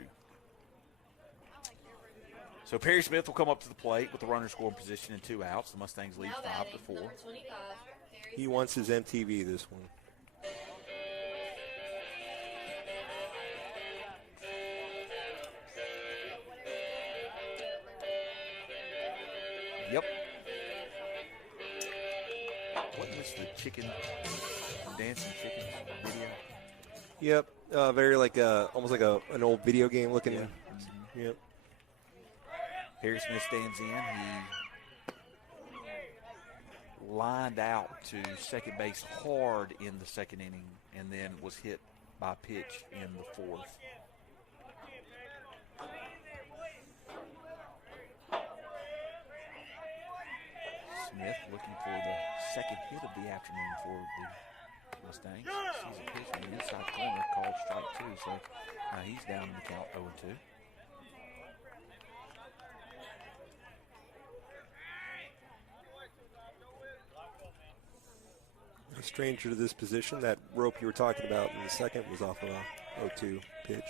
So Perry Smith will come up to the plate with the runner scoring position and 2 outs. The Mustangs lead 5-4. He wants his MTV this one. Yep. What is the chicken, dancing chickens video? Yep. Very almost like an old video game looking. Yeah. Mm-hmm. Yep. Perry Smith stands in. He lined out to second base hard in the second inning and then was hit by a pitch in the 4th. Smith looking for the second hit of the afternoon for the Mustangs. Sees a pitch in the inside corner called strike 2, so now he's down in the count 0-2. A stranger to this position. That rope you were talking about in the second was off of a 0-2 pitch.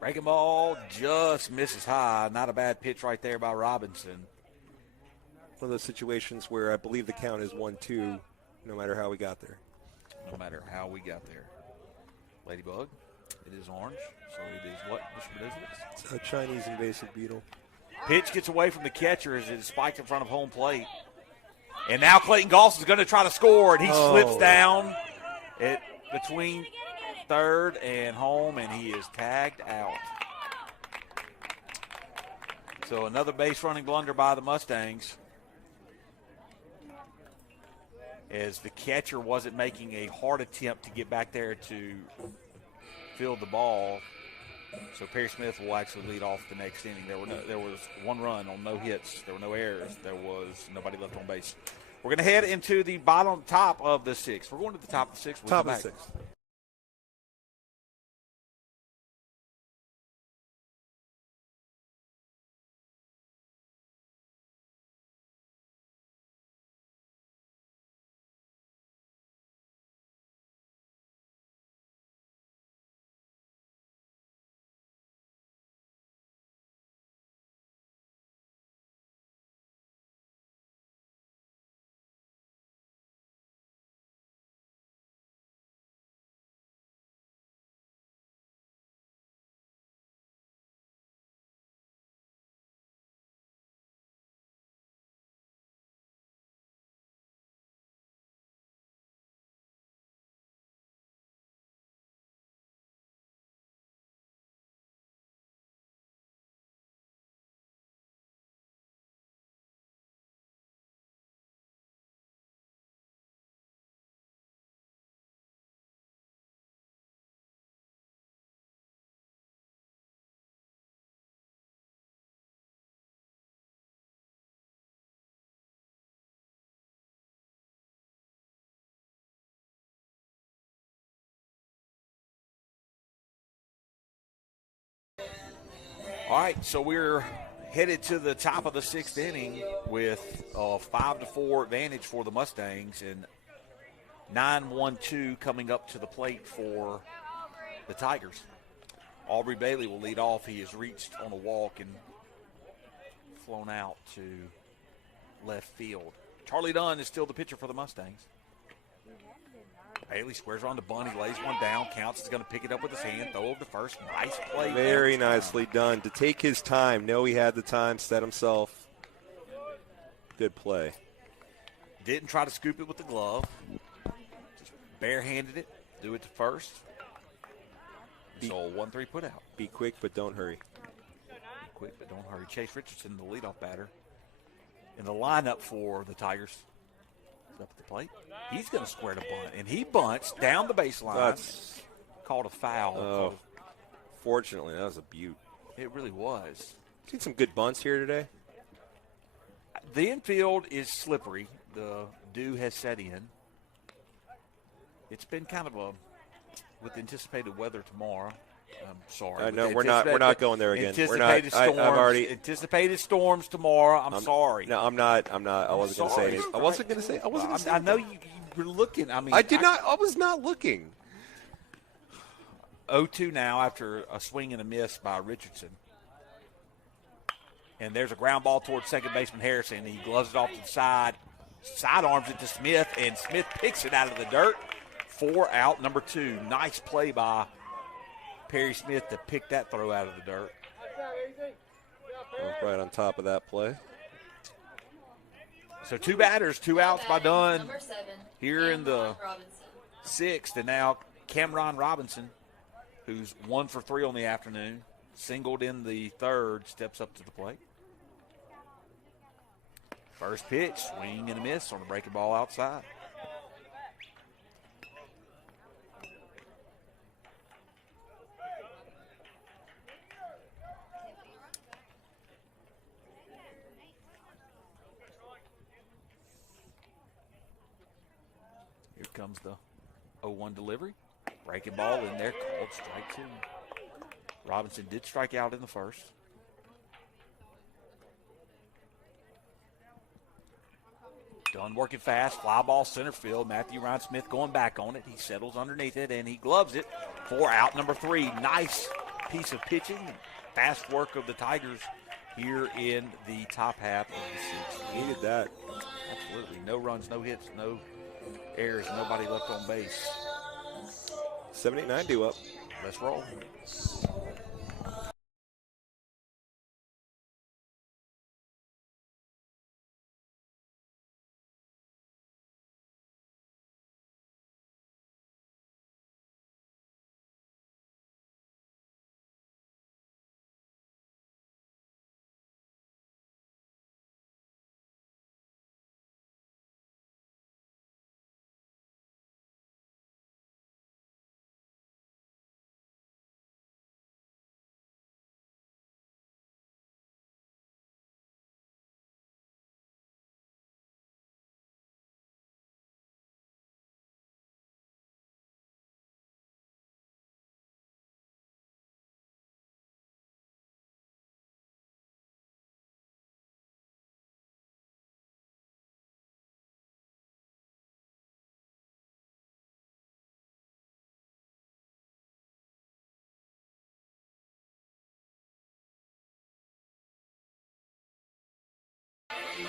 Breaking ball just misses high. Not a bad pitch right there by Robinson. One of those situations where I believe the count is 1-2 no matter how we got there. No matter how we got there. Ladybug, it is orange, so it is what, Mr. Medizowitz? It's a Chinese invasive beetle. Pitch gets away from the catcher as it is spiked in front of home plate. And now Clayton Goss is going to try to score, and he slips down between third and home, and he is tagged out. So another base running blunder by the Mustangs, as the catcher wasn't making a hard attempt to get back there to field the ball. So Perry Smith will actually lead off the next inning. There was 1 run on no hits. There were no errors. There was nobody left on base. We're going to head into the top of the 6th. We're going to the top of the 6th. Top of the 6th. All right, so we're headed to the top of the 6th inning with a 5-4 advantage for the Mustangs, and 9-1-2 coming up to the plate for the Tigers. Aubrey Bailey will lead off. He has reached on a walk and flown out to left field. Charlie Dunn is still the pitcher for the Mustangs. Bailey squares around the bunt. He lays one down. Counts is going to pick it up with his hand. Throw over to first. Nice play. Very nicely done. To take his time. Know he had the time. Set himself. Good play. Didn't try to scoop it with the glove. Just barehanded it. Do it to first. So 1-3 put out. Be quick, but don't hurry. Quick, but don't hurry. Chase Richardson, the leadoff batter. In the lineup for the Tigers. Up at the plate. He's going to square the bunt, and he bunts down the baseline. That's called a foul. Fortunately, that was a beaut. It really was. Seen some good bunts here today. The infield is slippery. The dew has set in. It's been kind of with anticipated weather tomorrow. I'm sorry. No, we're not going there again. We're not. Storms, I've already anticipated storms tomorrow. I'm sorry. No, I'm not. I wasn't going to say anything. I wasn't going to say. I know you were looking. I mean, I did not. I was not looking. 0-2 now after a swing and a miss by Richardson. And there's a ground ball towards second baseman Harrison. He gloves it off to the side, sidearms it to Smith, and Smith picks it out of the dirt. 4 out, number 2. Nice play by Perry Smith to pick that throw out of the dirt. Right on top of that play. So 2 batters, 2 outs by Dunn Number 7, here in the Robinson. 6th. And now Cameron Robinson, who's 1 for 3 on the afternoon, singled in the 3rd, steps up to the plate. First pitch, swing and a miss on a breaking ball outside. Here comes the 0-1 delivery. Breaking ball in there, called strike 2. Robinson did strike out in the first. Dunn working fast, fly ball center field. Matthew Ryan Smith going back on it. He settles underneath it, and he gloves it for out number 3. Nice piece of pitching. Fast work of the Tigers here in the top half of the 6th. Needed that. Absolutely. No runs, no hits, no errors, nobody left on base. 7-8-9 due up. Let's roll.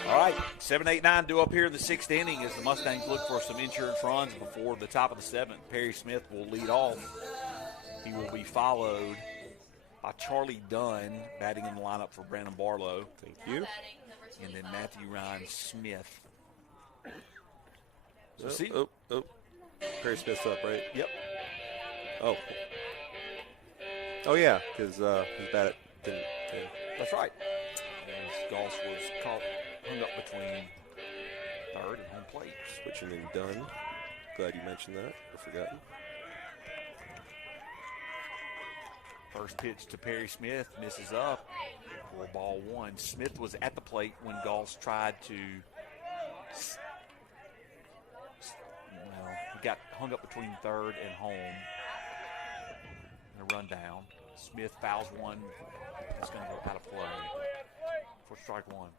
All right, 7-8-9 due up here in the 6th inning as the Mustangs look for some insurance runs before the top of the 7th. Perry Smith will lead off. He will be followed by Charlie Dunn, batting in the lineup for Brandon Barlow. Thank you. And then Matthew Ryan Smith. So Perry Smith's up, right? Yep. Oh, yeah, because his bat didn't. That's right. As Goss was hung up between 3rd and home plate. Switching in Dunn. Glad you mentioned that. I forgotten. First pitch to Perry Smith, misses up for ball 1. Smith was at the plate when Goss tried to, he got hung up between 3rd and home in a rundown. Smith fouls one. It's going to go out of play for strike one.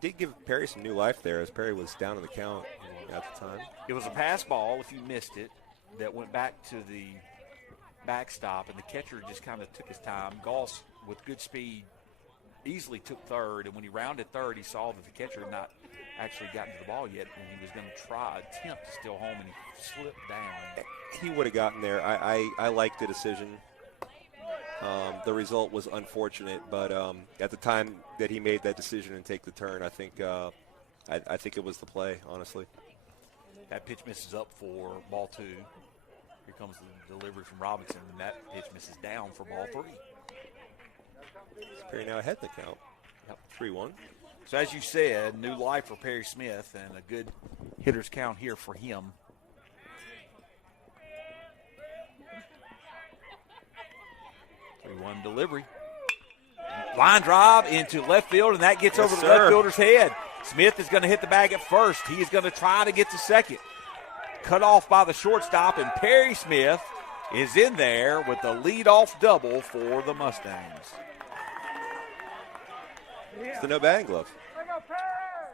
Did give Perry some new life there, as Perry was down in the count at the time. It was a pass ball, if you missed it, that went back to the backstop, and the catcher just kind of took his time. Goss, with good speed, easily took third, and when he rounded third, he saw that the catcher had not actually gotten to the ball yet, and he was going to attempt to steal home, and he slipped down. He would have gotten there. I liked the decision. The result was unfortunate, but at the time that he made that decision and take the turn, I think it was the play, honestly. That pitch misses up for ball two. Here comes the delivery from Robinson, and that pitch misses down for ball three. Perry now ahead in the count. Yep. 3-1. So as you said, new life for Perry Smith, and a good hitter's count here for him. One delivery. Line drive into left field, and that gets over the left fielder's head. Smith is going to hit the bag at first. He is going to try to get to second. Cut off by the shortstop, and Perry Smith is in there with the leadoff double for the Mustangs. It's the no batting glove.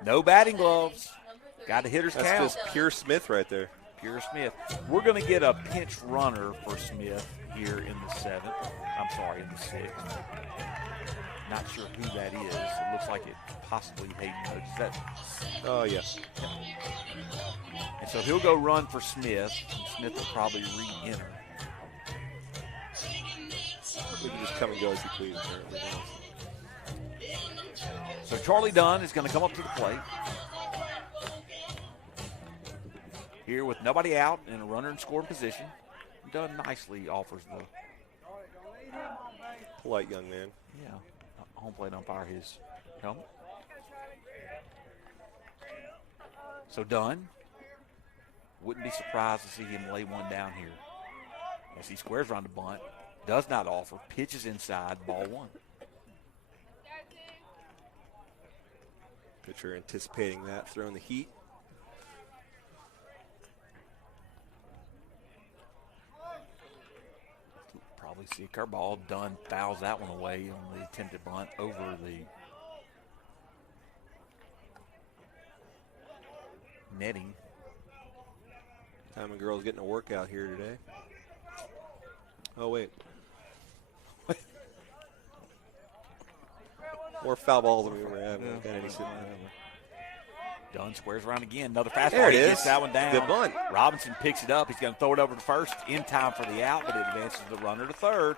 No batting gloves. Got a hitter's count. That's just pure Smith right there. Pure Smith. We're going to get a pinch runner for Smith here in the seventh. I'm sorry, in the sixth. Not sure who that is. It looks like it possibly Hayden Rhodes. Is that? Oh, yeah. And so he'll go run for Smith. And Smith will probably re-enter. He can just come and go as he pleases, apparently. So Charlie Dunn is going to come up to the plate. Here with nobody out and a runner in scoring position. Dunn nicely offers the polite young man. Yeah, home plate umpire his helmet. So Dunn, wouldn't be surprised to see him lay one down here. As he squares around the bunt, does not offer, pitches inside, ball one. Pitcher anticipating that, throwing the heat. Probably see a curveball. Dunn fouls that one away on the attempted bunt over the netting. Time and girl's getting a workout here today. Oh, wait. More foul balls than we were having. Dunn squares around again. Another fastball. There it is. Gets that one down. Good bunt. Robinson picks it up. He's going to throw it over to first in time for the out, but it advances the runner to third.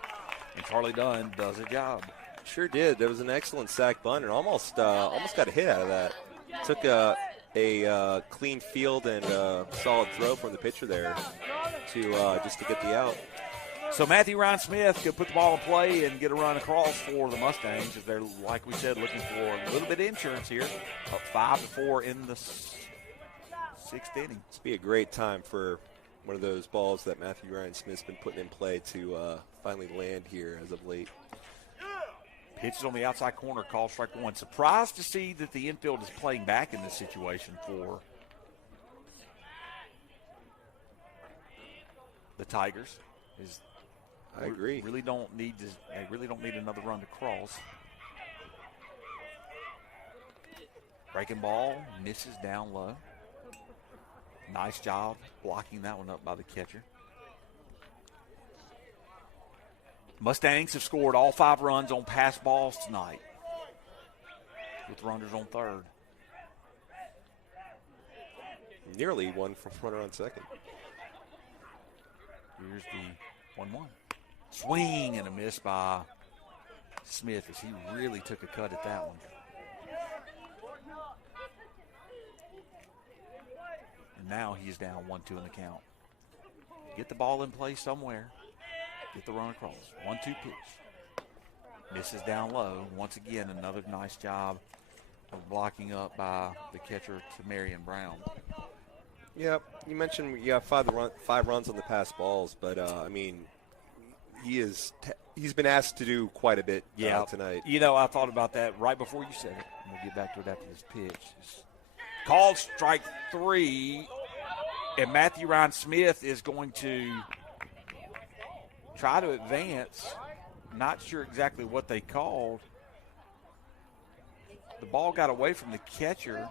And Charlie Dunn does a job. Sure did. There was an excellent sack bunt and almost got a hit out of that. Took a clean field and a solid throw from the pitcher there to just to get the out. So Matthew Ryan Smith could put the ball in play and get a run across for the Mustangs as they're, like we said, looking for a little bit of insurance here. Up 5-4 in the sixth inning. This would be a great time for one of those balls that Matthew Ryan Smith's been putting in play to finally land here as of late. Pitches on the outside corner, call strike one. Surprised to see that the infield is playing back in this situation for the Tigers. I agree. They really don't need another run to cross. Breaking ball, misses down low. Nice job blocking that one up by the catcher. Mustangs have scored all 5 runs on pass balls tonight with runners on third. Nearly one from runner on second. Here's the 1-1. Swing and a miss by Smith as he really took a cut at that one. And now he's down 1-2 in the count. Get the ball in play somewhere. Get the run across. 1-2 pitch. Misses down low. Once again, another nice job of blocking up by the catcher to Marion Brown. Yep. You mentioned you have 5 runs on the pass balls, but I mean, he's been asked to do quite a bit tonight. You know, I thought about that right before you said it. And we'll get back to it after this pitch. Called strike 3, and Matthew Ryan Smith is going to try to advance not sure exactly what they called. The ball got away from the catcher.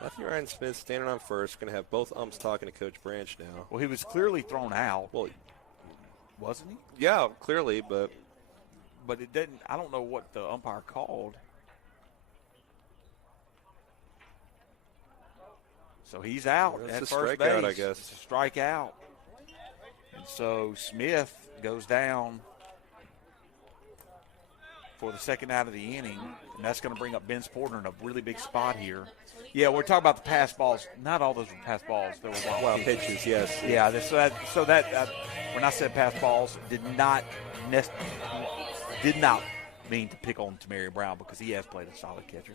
Matthew Ryan Smith standing on first. Going to have both umps talking to Coach Branch now. Well, he was clearly thrown out. Well, wasn't he? yeah, clearly, but it didn't. I don't know what the umpire called. So he's out at That's a first strikeout, base. I guess. It's a strikeout. And so Smith goes down for the second out of the inning, and that's going to bring up Ben Porter in a really big spot here. Yeah, we're talking about the pass balls. Not all those were pass balls. There were wild pitches, yes. Yeah, so that when I said pass balls, did not mean to pick on Tamarion Brown because he has played a solid catcher.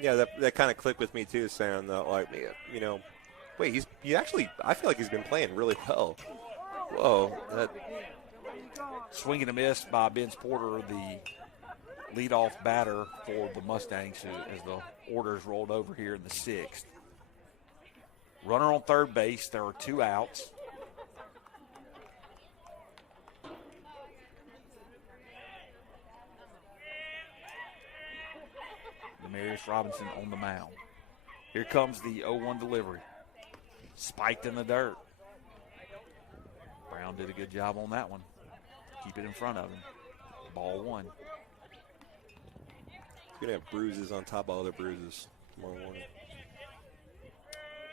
Yeah, that kind of clicked with me too, saying that, like, you know, wait, I feel like he's been playing really well. Whoa. Swing and a miss by Ben Porter, the leadoff batter for the Mustangs as the orders rolled over here in the sixth. Runner on third base. There are 2 outs. Demarius Robinson on the mound. Here comes the 0-1 delivery. Spiked in the dirt. Brown did a good job on that one. Keep it in front of him. Ball 1. He's going to have bruises on top of other bruises tomorrow morning.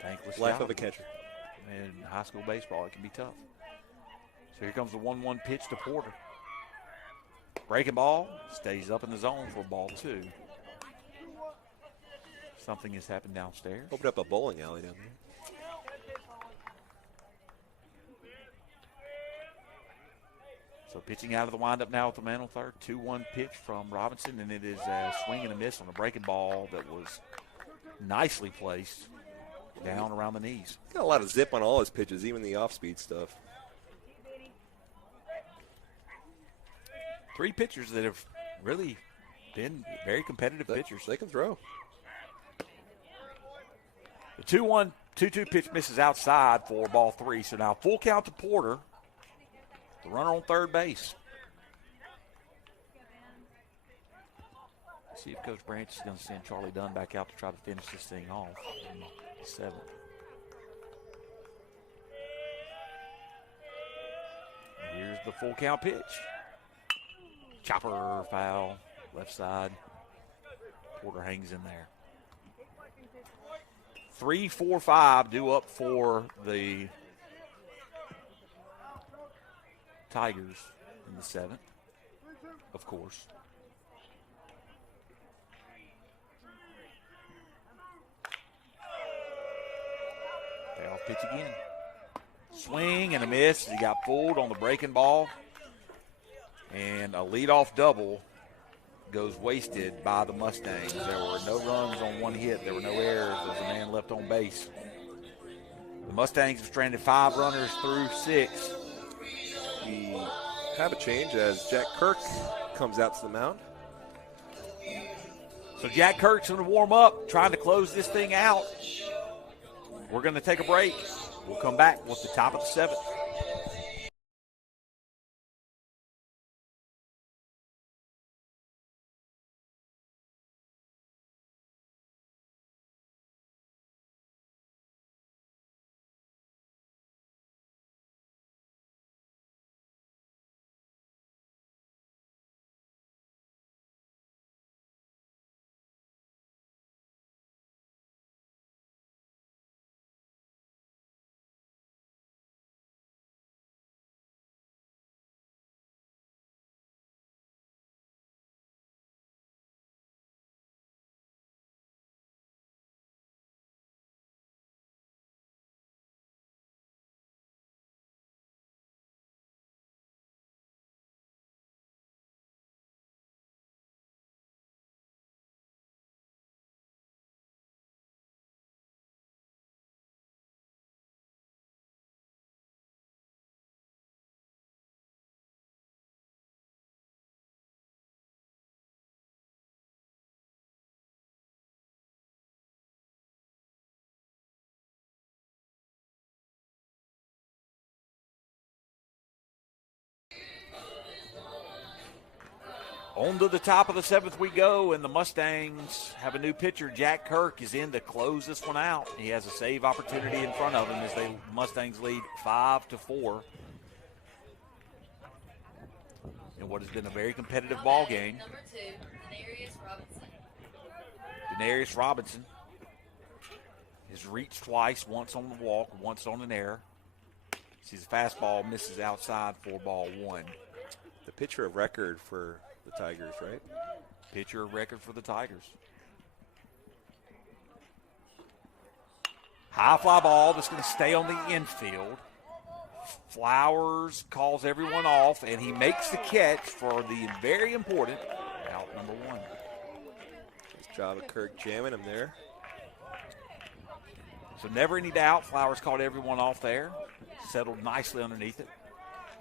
Thankless Life job. of a catcher. In high school baseball, it can be tough. So here comes the 1-1 pitch to Porter. Breaking ball. Stays up in the zone for ball 2. Something has happened downstairs. Opened up a bowling alley down there. So pitching out of the windup now with the man on third. 2-1 pitch from Robinson, and it is a swing and a miss on a breaking ball that was nicely placed down around the knees. Got a lot of zip on all his pitches, even the off-speed stuff. 3 pitchers that have really been very competitive pitchers. They can throw. The 2-1-2-2 pitch misses outside for ball 3. So now full count to Porter. The runner on third base. See if Coach Branch is going to send Charlie Dunn back out to try to finish this thing off in the 7th. And here's the full count pitch. Chopper foul, left side. Porter hangs in there. 3-4-5 due up for the Tigers in the 7th, of course. Payoff pitch again. Swing and a miss. He got fooled on the breaking ball. And a leadoff double goes wasted by the Mustangs. There were no runs on 1 hit. There were no errors. There was a man left on base. The Mustangs have stranded 5 runners through 6. We have a change as Jack Kirk comes out to the mound. So Jack Kirk's going to warm up, trying to close this thing out. We're going to take a break. We'll come back with the top of the 7th. On to the top of the 7th we go, and the Mustangs have a new pitcher. Jack Kirk is in to close this one out. He has a save opportunity in front of him as the Mustangs lead 5-4. In what has been a very competitive ball game. Number 2, Denarius Robinson. Denarius Robinson has reached twice, once on the walk, once on an error. Sees a fastball, misses outside for ball 1. The pitcher of record for the Tigers, right? Pitcher of record for the Tigers. High fly ball that's going to stay on the infield. Flowers calls everyone off, and he makes the catch for the very important out number 1. Nice job of Kirk jamming him there. So never any doubt, Flowers caught everyone off there. Settled nicely underneath it.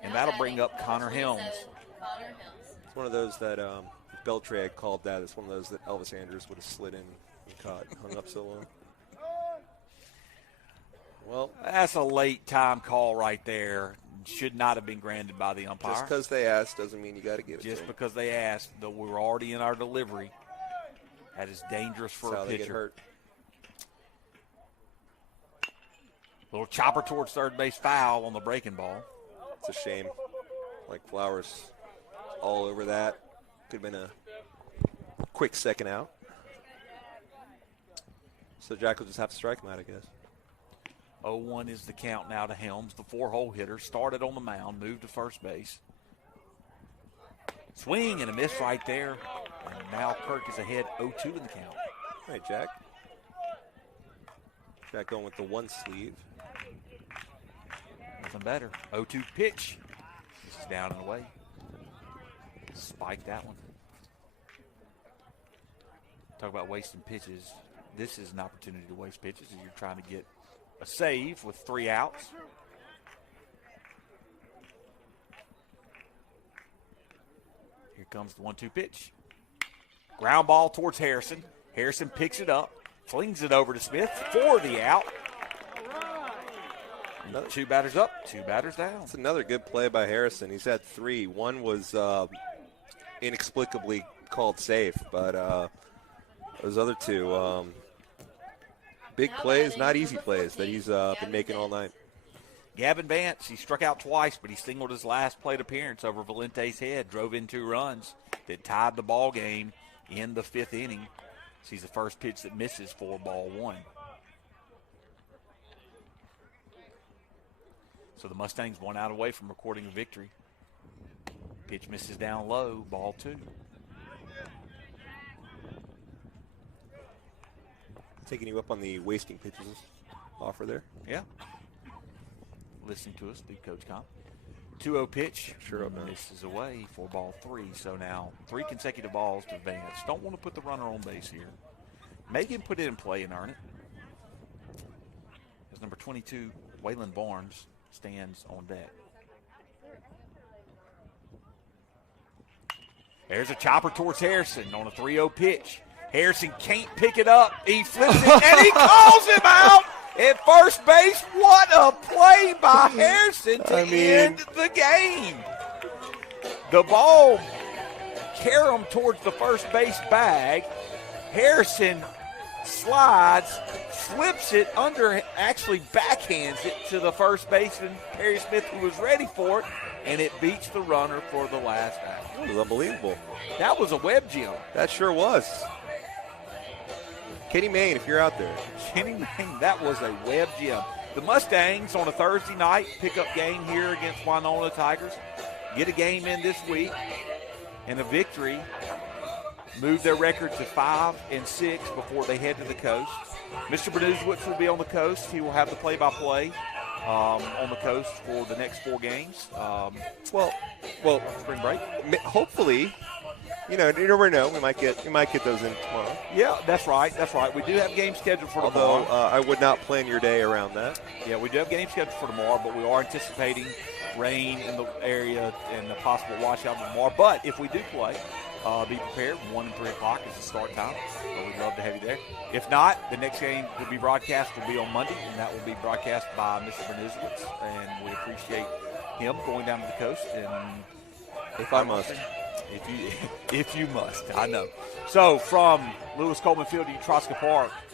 And that'll bring up Connor Helms. It's one of those that if Beltray had called that, it's one of those that Elvis Andrews would have slid in and caught, hung up so long. Well, that's a late time call right there. Should not have been granted by the umpire. Just because they asked doesn't mean you got to give it to them. Just because they asked, though we were already in our delivery. That is dangerous for That's a how they pitcher. get hurt. Little chopper towards third base, foul on the breaking ball. It's a shame. Like Flowers all over that. Could have been a quick second out. So Jack will just have to strike him out, I guess. 0-1 is the count now to Helms, the 4-hole hitter. Started on the mound, moved to first base. Swing and a miss right there. And now Kirk is ahead 0-2 in the count. All right, Jack. Jack going with the one sleeve. Nothing better. 0-2 pitch. This is down and away. Spike that one. Talk about wasting pitches. This is an opportunity to waste pitches as you're trying to get a save with 3 outs. Here comes the 1-2 pitch. Ground ball towards Harrison. Harrison picks it up, flings it over to Smith for the out. 2 batters up, 2 batters down. It's another good play by Harrison. He's had 3. One was inexplicably called safe, but those other 2, big plays, not easy plays that he's been making all night. Gavin Vance, he struck out twice, but he singled his last plate appearance over Valente's head, drove in 2 runs that tied the ball game in the 5th inning. Sees the first pitch that misses for ball 1. So the Mustangs 1 out away from recording a victory. Pitch misses down low, ball 2. Taking you up on the wasting pitches offer there. Yeah. Listening to us, the Coach Comp. 2-0 pitch. Sure up now. Misses away for ball 3. So now 3 consecutive balls to Vance. Don't want to put the runner on base here. Make him put it in play and earn it. As number 22, Waylon Barnes, stands on deck. There's a chopper towards Harrison on a 3-0 pitch. Harrison can't pick it up. He flips it, and he calls him out at first base. What a play by Harrison to end the game. The ball caromed towards the first base bag. Harrison slides, flips it under, actually backhands it to the first baseman, Perry Smith, who was ready for it, and it beats the runner for the last out. That was unbelievable. That was a web jump. That sure was. Kenny Mayne, if you're out there. Kenny Mayne, that was a web gem. The Mustangs on a Thursday night pickup game here against Winona Tigers. Get a game in this week and a victory. Move their record to 5-6 before they head to the coast. Mr. Bernuzowitz will be on the coast. He will have the play-by-play on the coast for the next 4 games. Well, spring break. Hopefully. You never know. We might get those in tomorrow. Yeah, that's right. We do have games scheduled for tomorrow. Although I would not plan your day around that. Yeah, we do have games scheduled for tomorrow, but we are anticipating rain in the area and a possible washout tomorrow. But if we do play, be prepared. 1 and 3 o'clock is the start time. So we'd love to have you there. If not, the next game will be broadcast will be on Monday, and that will be broadcast by Mr. Bernuzowitz. And we appreciate him going down to the coast. And if I must. if you must. I know. So from Lewis Coleman Field to Utroska Park,